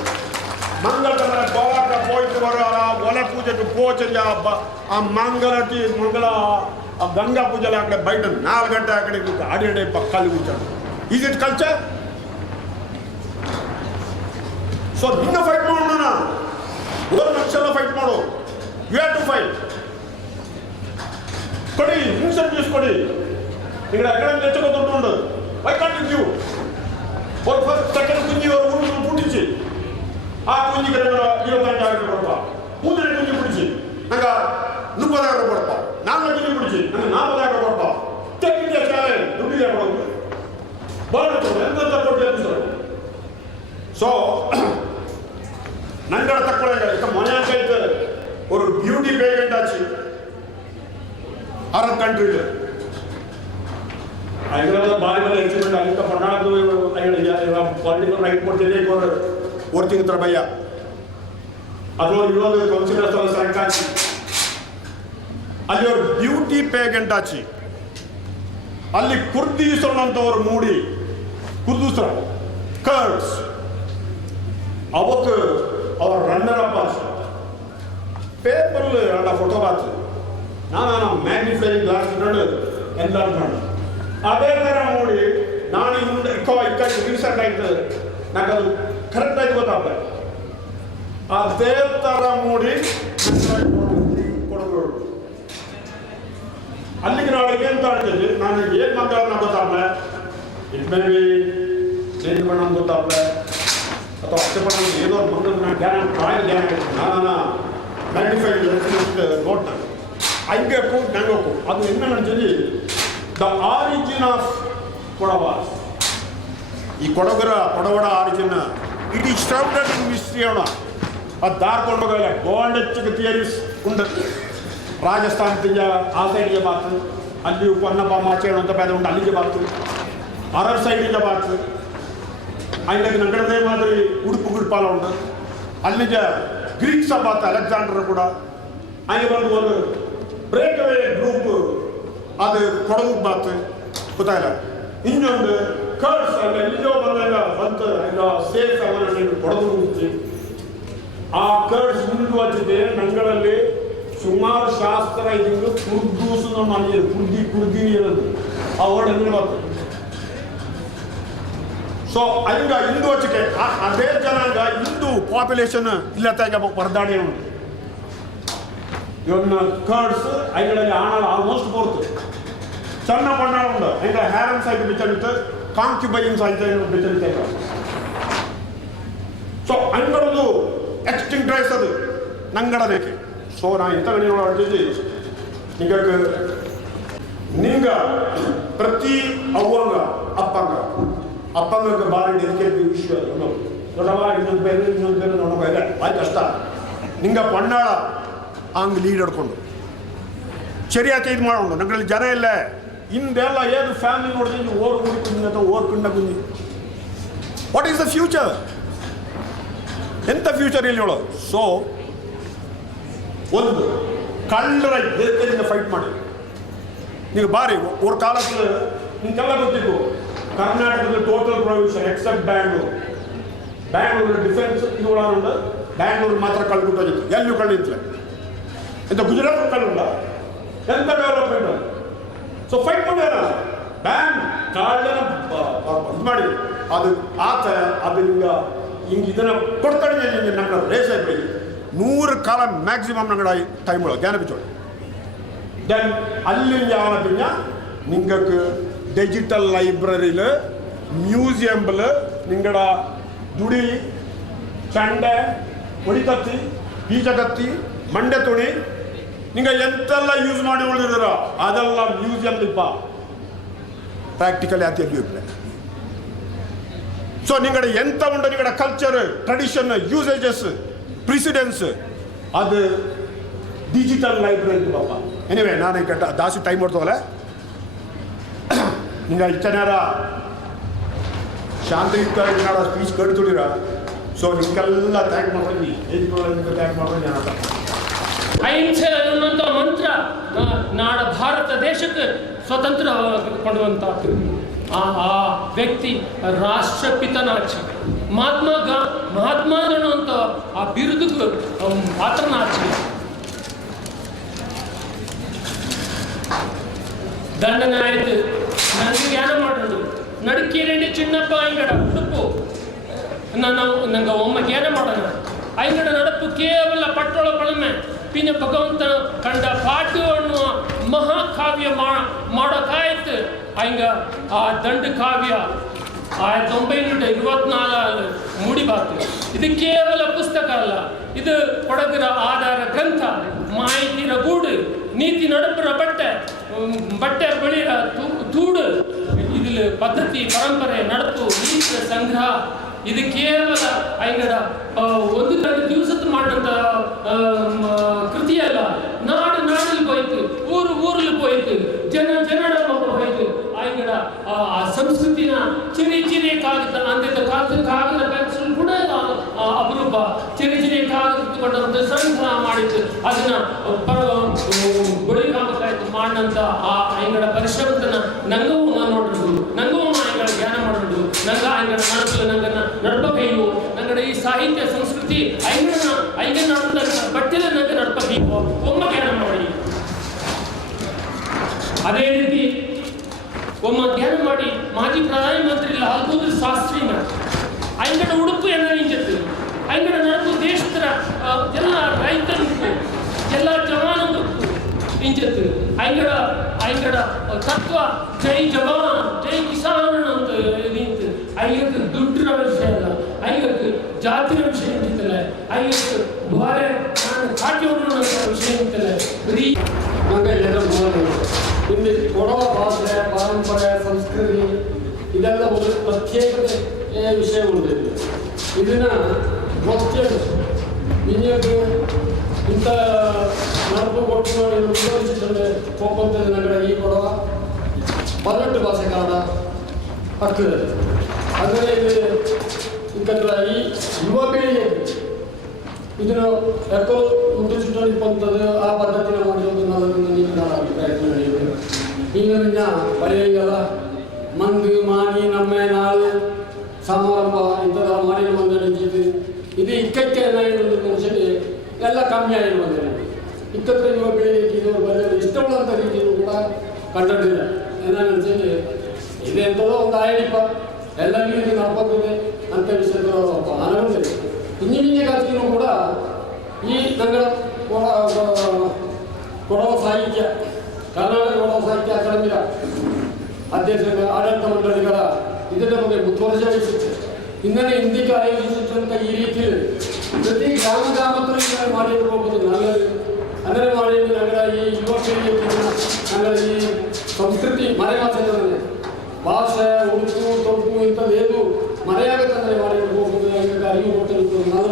ಮಂಗಳಕಂದ್ರೆ ಪವಾಡ ಪೋಯ್ತು ಬರೋ ಒಲೆ ಪೂಜೆಗೆ ಪೋಚಂಜ ಆ ಮಂಗಳಟಿ ಮಂಗಳ ಆ ಗಂಗಾ ಪೂಜೆಲ್ಲ ಆ ಕಡೆ ಬೈಟ್ 4 ಗಂಟೆ ಆ ಕಡೆ ಅಡಿ ಕಲ್ಲು ಕೂರ್ಚಾడు. Is it culture? ಸೊ ನಿನ್ನ ಫೈಟ್ ಮಾಡೋಣ ನಾನು ಒಂದು ಲಕ್ಷ ಫೈಟ್ ಮಾಡು. You have to fight. ಕೊಡಿ ಇನ್ಸೆಂಟಿವ್ಸ್ ಕೊಡಿ. ನಿങ്ങളുടെ ಅಕಾಡೆಮಿ ಹೆಚ್ಚು ದುಡ್ಡು ಉಂಟು. ವೈ ಕಾಂಟ್ ಯು ಒಂದು ಫಸ್ಟ್ ಸೆಕೆಂಡ್ ಕುಂಜಿ ಊರು ಪುಟ್ಟಿಸಿ ಆ ಕುಂಜಿಗೆ 25,000 ಕೊಡಪ್ಪ. 3 ಕುಂಜಿ ಬಿಡಿಸಿ ನಂಗೆ 30,000 ಕೊಡಪ್ಪ. 4 ಕುಂಜಿ ಬಿಡಿಸಿ ನಂಗೆ 40,000 ಕೊಡಪ್ಪ. ತೆಕ್ಕಿದೆ ಶಾಲೆ ದುಡ್ಡಿದೆ ಕೊಡೋದು ಬರೋದು ಎಂತ ಕೊಟ್ಟು ಎಬ್ಬಿಸೋದು. ಸೊ ನಂಗಡ ತಕ್ಕೊಳ್ಳ ಮನೆ ಅಂತ ஒரு பியூட்டி பேகண்ட் ஆச்சு அரபு கண்ட்ரியில் ಹೈದರಾಬಾದ್ ಭಾರಿ ಮೇಲೆ ಎಕ್ಸಿಡೆಂಟ್ ಆಗಿತ್ತು. ಪರ್ನಾಟಕದ ಪೊಲಿಟಿಕಲ್ ರೈಟ್ ಕೊಡ್ತಿದ್ದೆ ஒரு ತಿಂಗಳ ಭಯ ಅದು ಇರೋದು ಕೌನ್ಸಿಲರ್ ಸರ್ಕಾರಿ ಅಲ್ಲಿ ஒரு ಬ್ಯೂಟಿ ಪೇಗೆಂಟ್ ಆಚಿ ಅಲ್ಲಿ ಕುರ್ದೀಸರು ಅಂತವರು ಮೂಡಿ ಕುರ್ದೂಸರ ಕರ್ಡ್ಸ್ ಅವಕ್ಕೆ ಅವ್ರ ರನ್ನರ್ ಅಪ್ ಆಚಿ ಪೇಪರ್ ಅಲ್ಲ ಫೋಟೋ ಬಾತು ನಾನು ಮ್ಯಾಗ್ನಿಫೈಯಿಂಗ್ ಗ್ಲಾಸ್ ಇಟ್ಕೊಂಡು ಎನ್ಲಾರ್ಜ್ ಮಾಡಿ ಅದೇ ಥರ ನೋಡಿ ನಾನು ಹಿಂದೆ ರೀಸೆಂಟ್ ಆಯ್ತು ನಂಗೆ ಅದು ಕರೆಕ್ಟ್ ಆಯ್ತು ಗೊತ್ತಾಗ್ತದೆ. ಅದೇ ಥರ ನೋಡಿ ಕೊಡೋದು ಅಲ್ಲಿಗೆ ನಾಳೆಗೆ ಅಂತ ಹೇಳ್ತಿದ್ವಿ. ನಾನು ಏನು ಮಂಗಳನ್ನ ಗೊತ್ತಾಗ್ಲೆ ಇಟ್ ಮೇ ಬಿ ಚೇಂಜ್ ಮಾಡೋಣ ಗೊತ್ತಾಗ್ಲೆ ಅಥವಾ ಅಷ್ಟೇ ಪಡ ಏನೋ ಮಂಗಳನ್ನ ಜ್ಞಾನ ಕಾಯಿಲೆ ಜ್ಞಾನ ನಾನು ಮ್ಯಾಗ್ನಿಫೈಡ್ ನೋಟ್ ಹಂಗೆ ನಂಗೆ ಅದು என்ன ನಡೆಸಿದ್ವಿ ದ ಆರಿಜಿನ್ ಆಫ್ ಕೊಡವ. ಈ ಕೊಡವಡ origin it is surrounded in mystery ಅವಣ ಅದು ದಾರ್ಕೊಂಡೋಗಲ್ಲ ಗೋಲ್ಡ್ ಹೆಚ್ಚಿಗೆ ಥಿಯರೀಸ್ ಉಂಟು. ರಾಜಸ್ಥಾನ ತಿಂಜ ಆ ಸೈಡಿಗೆ ಬಾತು ಅಲ್ಲಿ ಪೊನ್ನಪ್ಪ ಮಾಚೇಣ ಅಂತ ಪೇದ ಉಂಟು ಅಲ್ಲಿಗೆ ಬಾತು. ಅರಬ್ ಸೈಡಿಗೆ ಬಾತು അതിൻ്റെ ഞങ്ങളുടെ മാതിരി ഉടുപ്പാല ഉണ്ട്. അಲ್ಲಿಗೆ ಗ್ರೀಕ್ಸ ಬಾತು ಅಲೆಕ್ಸಾಂಡರ್ ಕೂಡ ಅಲ್ಲಿ ಬಂದು ಒಂದು ಬ್ರೇಕ್ ಅವೇ ಗ್ರೂಪ್ ಅದು ಕೊಡಗು ಬಾತು ಗೊತ್ತಾಯಿಲ್ಲ. ಇನ್ನೊಂದು ಕರ್ಸ್ ಅಲ್ಲ ಇಲ್ಲೋ ಬಂದಾಗ ಬಂತು ಇಲ್ಲ ಸೇಫ್ ಅವರಲ್ಲಿ ಕೊಡಗು ಮುಚ್ಚಿ ಆ ಕರ್ಸ್ ಮುಂದೆ ಹಚ್ಚಿದೆ. ನಂಗಳಲ್ಲಿ ಸುಮಾರು ಶಾಸ್ತ್ರ ಇದು ಕುರ್ದೂಸು ನಮ್ಮ ಅಲ್ಲಿ ಕುರ್ದಿ ಇರೋದು ಆ ವರ್ಡ್ ಅಂದ್ರೆ ಬರ್ತದೆ. ಸೊ ಹಂಗ ಹಿಂದೂ ಹಚ್ಚಿಕೆ ಅದೇ ಜನಾಂಗ ಹಿಂದೂ ಪಾಪ್ಯುಲೇಷನ್ ಇಲ್ಲತ್ತಾಗ ಹೊರದಾಡಿ ಉಂಟು. ಇವನ್ನ ಕರ್ಡ್ಸ್ ಅವುಗಳಲ್ಲಿ ಆಣಳ ಆಲ್ಮೋಸ್ಟ್ ಬರ್ತದೆ. ಸಣ್ಣ ಪಣ್ಣಾಳ ಉಂಡು ಈಗ ಹ್ಯಾರನ್ಸ್ ಆಗಿ ಬಿಚ್ಚಲಿತ್ತು ಕಾಂಕ್ಯುಬೈನ್ಸ್ ಆಯ್ತು ಬಿಚ್ಚಲಿತ್ತು ಸೊ ಅಂಗಡದು ಎಕ್ಸ್ಟಿಂಕ್ಟ್ ರೈಸ್ ಅದು ನಂಗಡನೇಕೆ ಸೊ ನಾ ಇಂಥ ನೀವು ಅಡ್ಡಿದ್ದಿ ನಿಂಗ ಪ್ರತಿ ಅವ್ವಂಗ ಅಪ್ಪಂಗ ಬಾರಿ ಡೆಲಿಕೇಟ್ ವಿಷಯ ದೊಡ್ಡವ ಇನ್ನೊಂದು ಬೇರೆ ನೋಡೋ ಇದೆ ಆಯ್ತು ಅಷ್ಟ ನಿಂಗ ಪಣ್ಣಾಳ ಹಂಗೆ ಲೀಡ್ ಹಿಡ್ಕೊಂಡು ಸರಿಯಾಗಿ ಇದು ಮಾಡೋಣ ನಂಗಳಲ್ಲಿ ಜನ ಇಲ್ಲ ಹಿಂದೆಲ್ಲ ಏನು ಫ್ಯಾಮಿಲಿ ನೋಡಿದ್ರೆ ಓರ್ ಗುಡಿ ಕುಂದಿ ಅಥವಾ ಓರ್ ಪಿಂಡ ಕುಂದಿ ವಾಟ್ ಈಸ್ ದ ಫ್ಯೂಚರ್ ಎಂಥ ಫ್ಯೂಚರ್ ಇಲ್ಲಿ ಹೇಳೋ ಸೊ ಒಂದು ಕಳ್ಳರ ಎದುರಿಂದ ಫೈಟ್ ಮಾಡಿ ನೀವು ಬಾರಿ ಅವ್ರ ಕಾಲದಲ್ಲಿ ನಿಮ್ಗೆಲ್ಲ ಗೊತ್ತಿತ್ತು ಕರ್ನಾಟಕದಲ್ಲಿ total provision except Bangalore defence ಇವುಗಳು ಬ್ಯಾಂಗ್ಳೂರು ಮಾತ್ರ ಕಳ್ಬಿಟ್ಟೋಗಿತ್ತು ಎಲ್ಲೂ ಕಳ್ಳಿತ್ತಲೆ ಎಂತ ಗುಜರಾತ್ ಕಳ್ಳುಂಡ ಎಂತ ಡೆವಲಪ್ಮೆಂಟ್ ಸೊ ಫೈಟ್ ಮಾಡ್ಯಾರ ಬ್ಯಾಂಕ್ ಕಾಳನ ಇದು ಮಾಡಿ ಅದು ಆತ ಅದು ನಿಮ್ಗೆ ಹಿಂಗೆ ಇದನ್ನು ಕೊಡ್ತಾಳೆ ನಿಮಗೆ ನಂಗೆ ರೇಸ್ ಆಯ್ತು 100 ಕಾಲ ಮ್ಯಾಕ್ಸಿಮಮ್ ನಂಗಡ ಟೈಮ್ ಒಳಗೆ ಜ್ಞಾನ ಬಿಚ್ಚೋಳಿ ದೆನ್ ಅಲ್ಲಿ ಯಾವ ಪಿಂಜ നിങ്ങൾക്ക് ಡಿಜಿಟಲ್ ಲೈಬ್ರರಿയിൽ ಮ್ಯೂಸಿಯಂಬಲ್ നിങ്ങട ದುಡಿ ಚಂಡೆ ಹೊಡಿತತ್ತಿ ಬೀಜಗತ್ತಿ ಮಂಡೆ ತುಣಿ ನಿಂಗೆ ಎಂತೆಲ್ಲ ಯೂಸ್ ಮಾಡಿ ಉಳಿದಿರ ಅದೆಲ್ಲ ಮ್ಯೂಸಿಯಂ ಇಪ್ಪ ಪ್ರಾಕ್ಟಿಕಲ್ ಯಾತಿ ಇಪ್ಲೆ ಸೊ ನಿಂಗಡ ಎಂತ ಉಂಟು ನಿಂಗಡ ಕಲ್ಚರ್ ಟ್ರೆಡಿಷನ್ ಯೂಸೇಜಸ್ ಪ್ರಿಸಿಡೆನ್ಸ್ ಅದು ಡಿಜಿಟಲ್ ಲೈಬ್ರರಿ ಪಾಪ ಎನಿವೆ ನಾನು ಈಗ ಜಾಸ್ತಿ ಟೈಮ್ ಕೊಡ್ತವಲ್ಲ ನಿಂಗೆ ಇಷ್ಟನಾರ ಶಾಂತಿಯುತ ಸ್ಪೀಚ್ ಕಟ್ತುಳಿರ ಸೊ ನಿಮ್ಗೆಲ್ಲ ಥ್ಯಾಂಕ್ ಮಾಡ್ರಿ ನಿಮ್ಗೆ ಥ್ಯಾಂಕ್ ಮಾಡ್ರಿ ನಾನು ಅಹಿಂಸೆ ಅನ್ನುವಂಥ ಮಂತ್ರ ನಾಡ ಭಾರತ ದೇಶಕ್ಕೆ ಸ್ವತಂತ್ರ ಕೊಡುವಂಥದ್ದು ಆ ವ್ಯಕ್ತಿ ರಾಷ್ಟ್ರಪಿತನಾಚಿ ಮಹಾತ್ಮ ಅನ್ನುವಂಥ ಆ ಬಿರುದುಗೂ ಪಾತ್ರನಾಚಿ ದಂಡನೆ ಆಯ್ತು ನನಗೆ ಜ್ಞಾನ ಮಾಡೋದು ನಡುಕೀರಂಡಿ ಚಿನ್ನಪ್ಪ ಅಂಗಡ ಉಡುಪು ನಂಗೆ ಒಮ್ಮೆ ಜ್ಞಾನ ಮಾಡೋಣ ಅಂಗಡ ನಡಪು ಕೇವಲ ಪಟ್ಟೊಳ ಪಳಮೆ ಪಿನ ಭಗವಂತ ಕಂಡ ಪಾಟು ಅನ್ನುವ ಮಹಾಕಾವ್ಯ ಮಾಡೋಕ್ಕಾಯ್ತು ಹಂಗ ಆ ದಂಡ ಕಾವ್ಯ 1924 ಮೂಡಿಬಾತು ಇದು ಕೇವಲ ಪುಸ್ತಕ ಅಲ್ಲ ಇದು ಕೊಡಗರ ಆಧಾರ ಗ್ರಂಥ ಮಾಹಿತಿರ ಗೂಡು ನೀತಿ ನಡಪರ ಬಟ್ಟೆ ಬಳಿರ ತೂಡು ಇದಿಲ್ ಪದ್ಧತಿ ಪರಂಪರೆ ನಡಪು ನೀತಿ ಸಂಗ್ರಹ ಇದು ಕೇವಲ ಅಂಗಡ ಒಂದು ದಿವಸದ ಮಾಡಿದಂಥ ಕೃತಿಯಲ್ಲ ನಾಡಲ್ಲಿ ಹೋಯ್ತು ಊರಲ್ಲಿ ಹೋಯ್ತು ಜನಡ ಹೋಯ್ತು ಅಂಗಡ ಆ ಸಂಸ್ಕೃತಿನ ಚಿರಿ ಕಾಗದ ಅಂದಿದ್ದ ಕಾಗದ ಪೆನ್ಸಿಲ್ ಕೂಡ ಅಪರೂಪ ಚಿರಿ ಕಾಗದ ಸಂಗ್ರಹ ಮಾಡಿದ್ದು ಅದನ್ನ ಬಳಿಕಾಮಕಾಯ್ತು ಮಾಡಿದಂಥ ಆ ಅಂಗಡ ಪರಿಶ್ರಮದನ್ನ ನಂಗೂ ನೋಡಿದ್ರು ನಂಗೂ ಅಂಗಡ ಜ್ಞಾನ ಮಾಡಿದ್ರು ನಂಗ ಅಂಗಡ ನಡಪಲು ನಂಗನ್ನ ನಡ್ಪಬೇಕು ನಂಗಡ ಈ ಸಾಹಿತ್ಯ ಸಂಸ್ಕೃತಿ ಐಂಗನ ನಡ್ದ ಬಟ್ಟೆಲ ನಂಗೆ ನಡ್ಪಬೇಕು ಒಮ್ಮ ಜ್ಞಾನ ಮಾಡಿ ಅದೇ ರೀತಿ ಒಮ್ಮ ಧ್ಯಾನ ಮಾಡಿ ಮಾಜಿ ಪ್ರಧಾನಮಂತ್ರಿ ಲಾಲ್ ಬಹದ್ದೂರ್ ಶಾಸ್ತ್ರಿನ ಅಂಗಡ ಉಡುಪು ಎಲ್ಲ ನಿಂಜತ್ತು ಅಂಗಡ ನಡಪು ದೇಶದ ಎಲ್ಲ ರೈತರಿಗೂ ಎಲ್ಲ ಜವಾನರಿಗೂ ನಿಂಜತ್ತು ಅಂಗಡ ತತ್ವ ಜೈ ಜವಾನ್ ಜೈ ಕಿಸಾನ್ ಅಂತ ನಿಂತು ಐಗಕ್ಕೆ ದುಡ್ಡಿನ ವಿಷಯ ಅಲ್ಲ ಐಗಕ್ಕೆ ಜಾತಿಯ ವಿಷಯ ನಿಂತಲ್ಲ ಐಗಕ್ಕೆ ದ್ವಾರೆ ಕಾಟ್ಯೋಡು ವಿಷಯ ನಿಂತಲ್ಲ ಬರೀ ಇಲ್ಲಿ ಕೊಡವ ಭಾಷೆ ಪರಂಪರೆ ಸಂಸ್ಕೃತಿ ಇದೆಲ್ಲ ಒಂದು ಪ್ರತ್ಯೇಕತೆ ವಿಷಯ ಉಂಟು ಇದನ್ನ ಗೊತ್ತೇನು ಇನ್ನೊಂದು ಇಂಥ ನಡಪು ಕೊಟ್ಟು ಮುಂದುವರಿಸಿದ್ರೆ ಹೋಗುವಂಥದ್ದು ನಗರ ಈ ಕೊಡವ 18 ಭಾಷೆಗಾರ ಆಗ್ತದೆ ಅಂದರೆ ಇಲ್ಲಿ ಈ ಯುವ ಪೀಳಿಗೆ ಇದನ್ನು ಯಾಕೋ ಮುಂದುವರಿಸಿಕೊಂಡು ಆ ಪದ್ಧತಿನ ಮಾಡೋದು ಪ್ರಯತ್ನ ನಡೆಯುವುದು ಈಗ ಬರೆಯಂಗಲ್ಲ ಮಂದು ಮಾನಿ ನಮ್ಮೆ ನಾಳು ಸಮಾರಂಭ ಇಂಥದ್ದೆಲ್ಲ ಮಾಡಿ ಮಂದಿದ್ದು ಇದು ಇಕ್ಕಕ್ಕೆ ಏನಾಗಿರೋದು ಮನುಷ್ಯನಿಗೆ ಎಲ್ಲ ಕಮ್ಮಿ ಆಗಿರುವಂತೆ ಇಕ್ಕತ್ರ ಯುವ ಪೀಳಿಗೆ ಇದು ಬರೆಯಲು ಇಷ್ಟಪಡುವಂಥ ರೀತಿಯಲ್ಲೂ ಕೂಡ ಕಂಡಿಲ್ಲ ಏನಾಗುತ್ತೆ ಇದೆ ಎಂಥದೋ ಒಂದು ಆಯ್ಡಿಪ್ಪ ಎಲ್ಲರಿಗೂ ಇದು ನಡ್ಕೊತಿದೆ ಅಂತ ವಿಷಯದ ಆನಂದ ಇಂಜಿನಿಯರಿಂಗ್ ಕಾಲಕ್ಕೂ ಕೂಡ ಈ ನಂಗಳ ಕೊಡವ ಸಾಹಿತ್ಯ ಕರ್ನಾಟಕ ಕೊಡವ ಸಾಹಿತ್ಯ ಅಕಾಡೆಮಿಯ ಅಧ್ಯಕ್ಷರ ಆಡಳಿತ ಮಂಡಳಿಗಳ ಇದರ ಬಗ್ಗೆ ಮುತುವರ್ಜಿ ವಹಿಸಿತ್ತು. ಇನ್ನೇ ಇಂದಿಗೆ ಆಯೋಜಿಸಿದಂಥ ಈ ರೀತಿಯಲ್ಲಿ ಪ್ರತಿ ಗ್ರಾಮದಲ್ಲಿ ಮಾಡಿರಬಹುದು. ಅಂದರೆ ಮಾಡಿ ನಗರ ಈ ಯುವ ಪೀಳಿಗೆ ನಗರ ಈ ಸಂಸ್ಕೃತಿ ಮರೆಮಾಚನೆ ಭಾಷೆ ಉಡುಪು ತೊಡುಪು ಇಂಥದ್ದೇನು ಮರೆಯಾಗತ್ತಂದರೆ ಮಾಡಿರಬಹುದು. ಅರಿವು ಕೊಟ್ಟರು ನಾನು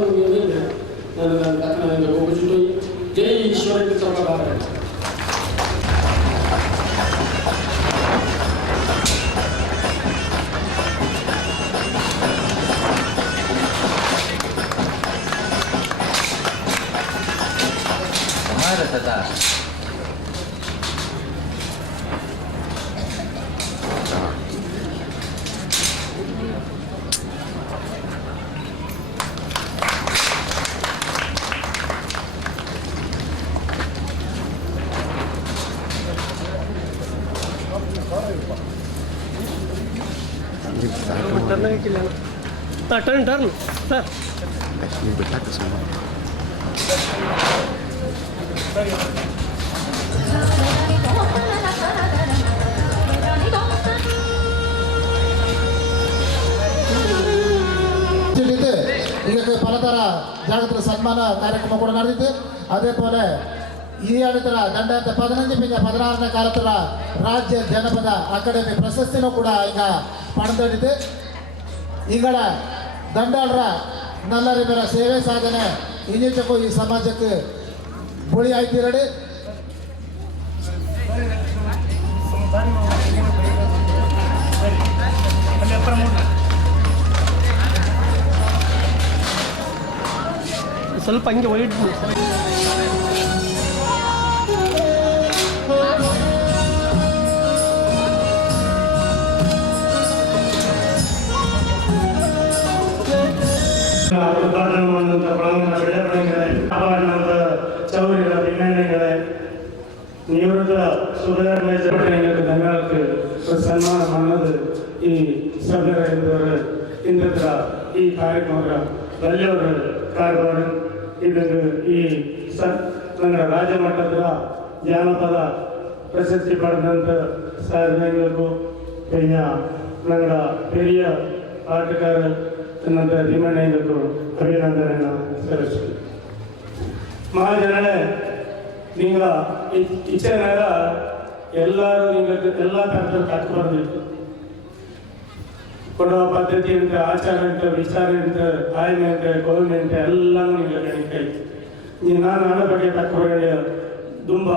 ಹೋಗಿಟ್ಟು ಜೈ ಈಶ್ವರ ಸರ್ಕಾರ. ಭಾರತದ ಟರ್ನ್ ಸರ್ ಈಗ ಪಲತರ ಜಾಗತಿಕ ಸನ್ಮಾನ ಕಾರ್ಯಕ್ರಮ ಕೂಡ ನಡೆದಿತ್ತು. അതേപോലെ ಈ ಆಡಳಿತರ 2015-16ನೇ ಕಾಲತರ ರಾಜ್ಯ ಜನಪದ ಅಕಾಡೆಮಿ ಪ್ರಶಸ್ತಿನೂ ಕೂಡ ಈಗ ಪಡೆದಿದ್ದು. ಈಗಳ ದಂಡಾಳರ ನಲ್ಲರಿವರ ಸೇವೆ ಸಾಧನೆ ಇನ್ನಿತಕ್ಕೂ ಈ ಸಮಾಜಕ್ಕೆ ಬುಳಿ ಆಯ್ತಿರಡಿ. ಸ್ವಲ್ಪ ಹಂಗೆ ವೈಡ್ ಉದ್ಘಾಟನೆ ಮಾಡಿದಂಥ ಒಳಾಂಗಣ ಬೆಳವಣಿಗೆಗಳೇ, ಆಭರಣದ ಚೌರಿಗಳ ಭಿನ್ನಣೆಗಳೇ, ನಿವೃತ್ತ ಸುಧಾರಣೆಗೆ ಧನ್ಯವಾದಕ್ಕೆ ಸನ್ಮಾನ ಮಾಡೋದು ಈ ಸಭ್ಯರ ಇಂದ್ರ ಈ ಕಾರ್ಯಕ್ರಮದ ಬಲ್ಯವರ ಕಾರ್ಯಭಾರ ಇದನ್ನು ಈ ನನ್ನ ರಾಜ್ಯ ಮಟ್ಟದ ಜಾನಪದ ಪ್ರಶಸ್ತಿ ಪಡೆದಂಥ ಸಾಧನೆಗಳಿಗೂ ನನ್ನ பெரிய ஆட்டக்காரர் என்னந்த திமனைகளுக்கு அபிநந்தனை ಸಲ್ಲಿಸ್ತೀನಿ. ಮಹಾಜನರೇ, ನೀವು ಇಚ್ಛೆ ನೇರ ಎಲ್ಲರೂ ನಿಮಗೆ ಎಲ್ಲ ಥರದ ಕಟ್ಟು ಬಂದಿತ್ತು. ಕೊಡುವ ಪದ್ಧತಿ ಅಂತ, ಆಚಾರ ಅಂತ, ವಿಚಾರ ಅಂತ, ಆಯ್ಮೆ ಅಂತ, ಕೋಲ್ಮೆ ಅಂತ ಎಲ್ಲನೂ ನಿಮಗೆ ಕಣಿಕಾಯ್ತು. ನಾನು ಹಣ ಬಗ್ಗೆ ತಕ್ಕ ತುಂಬ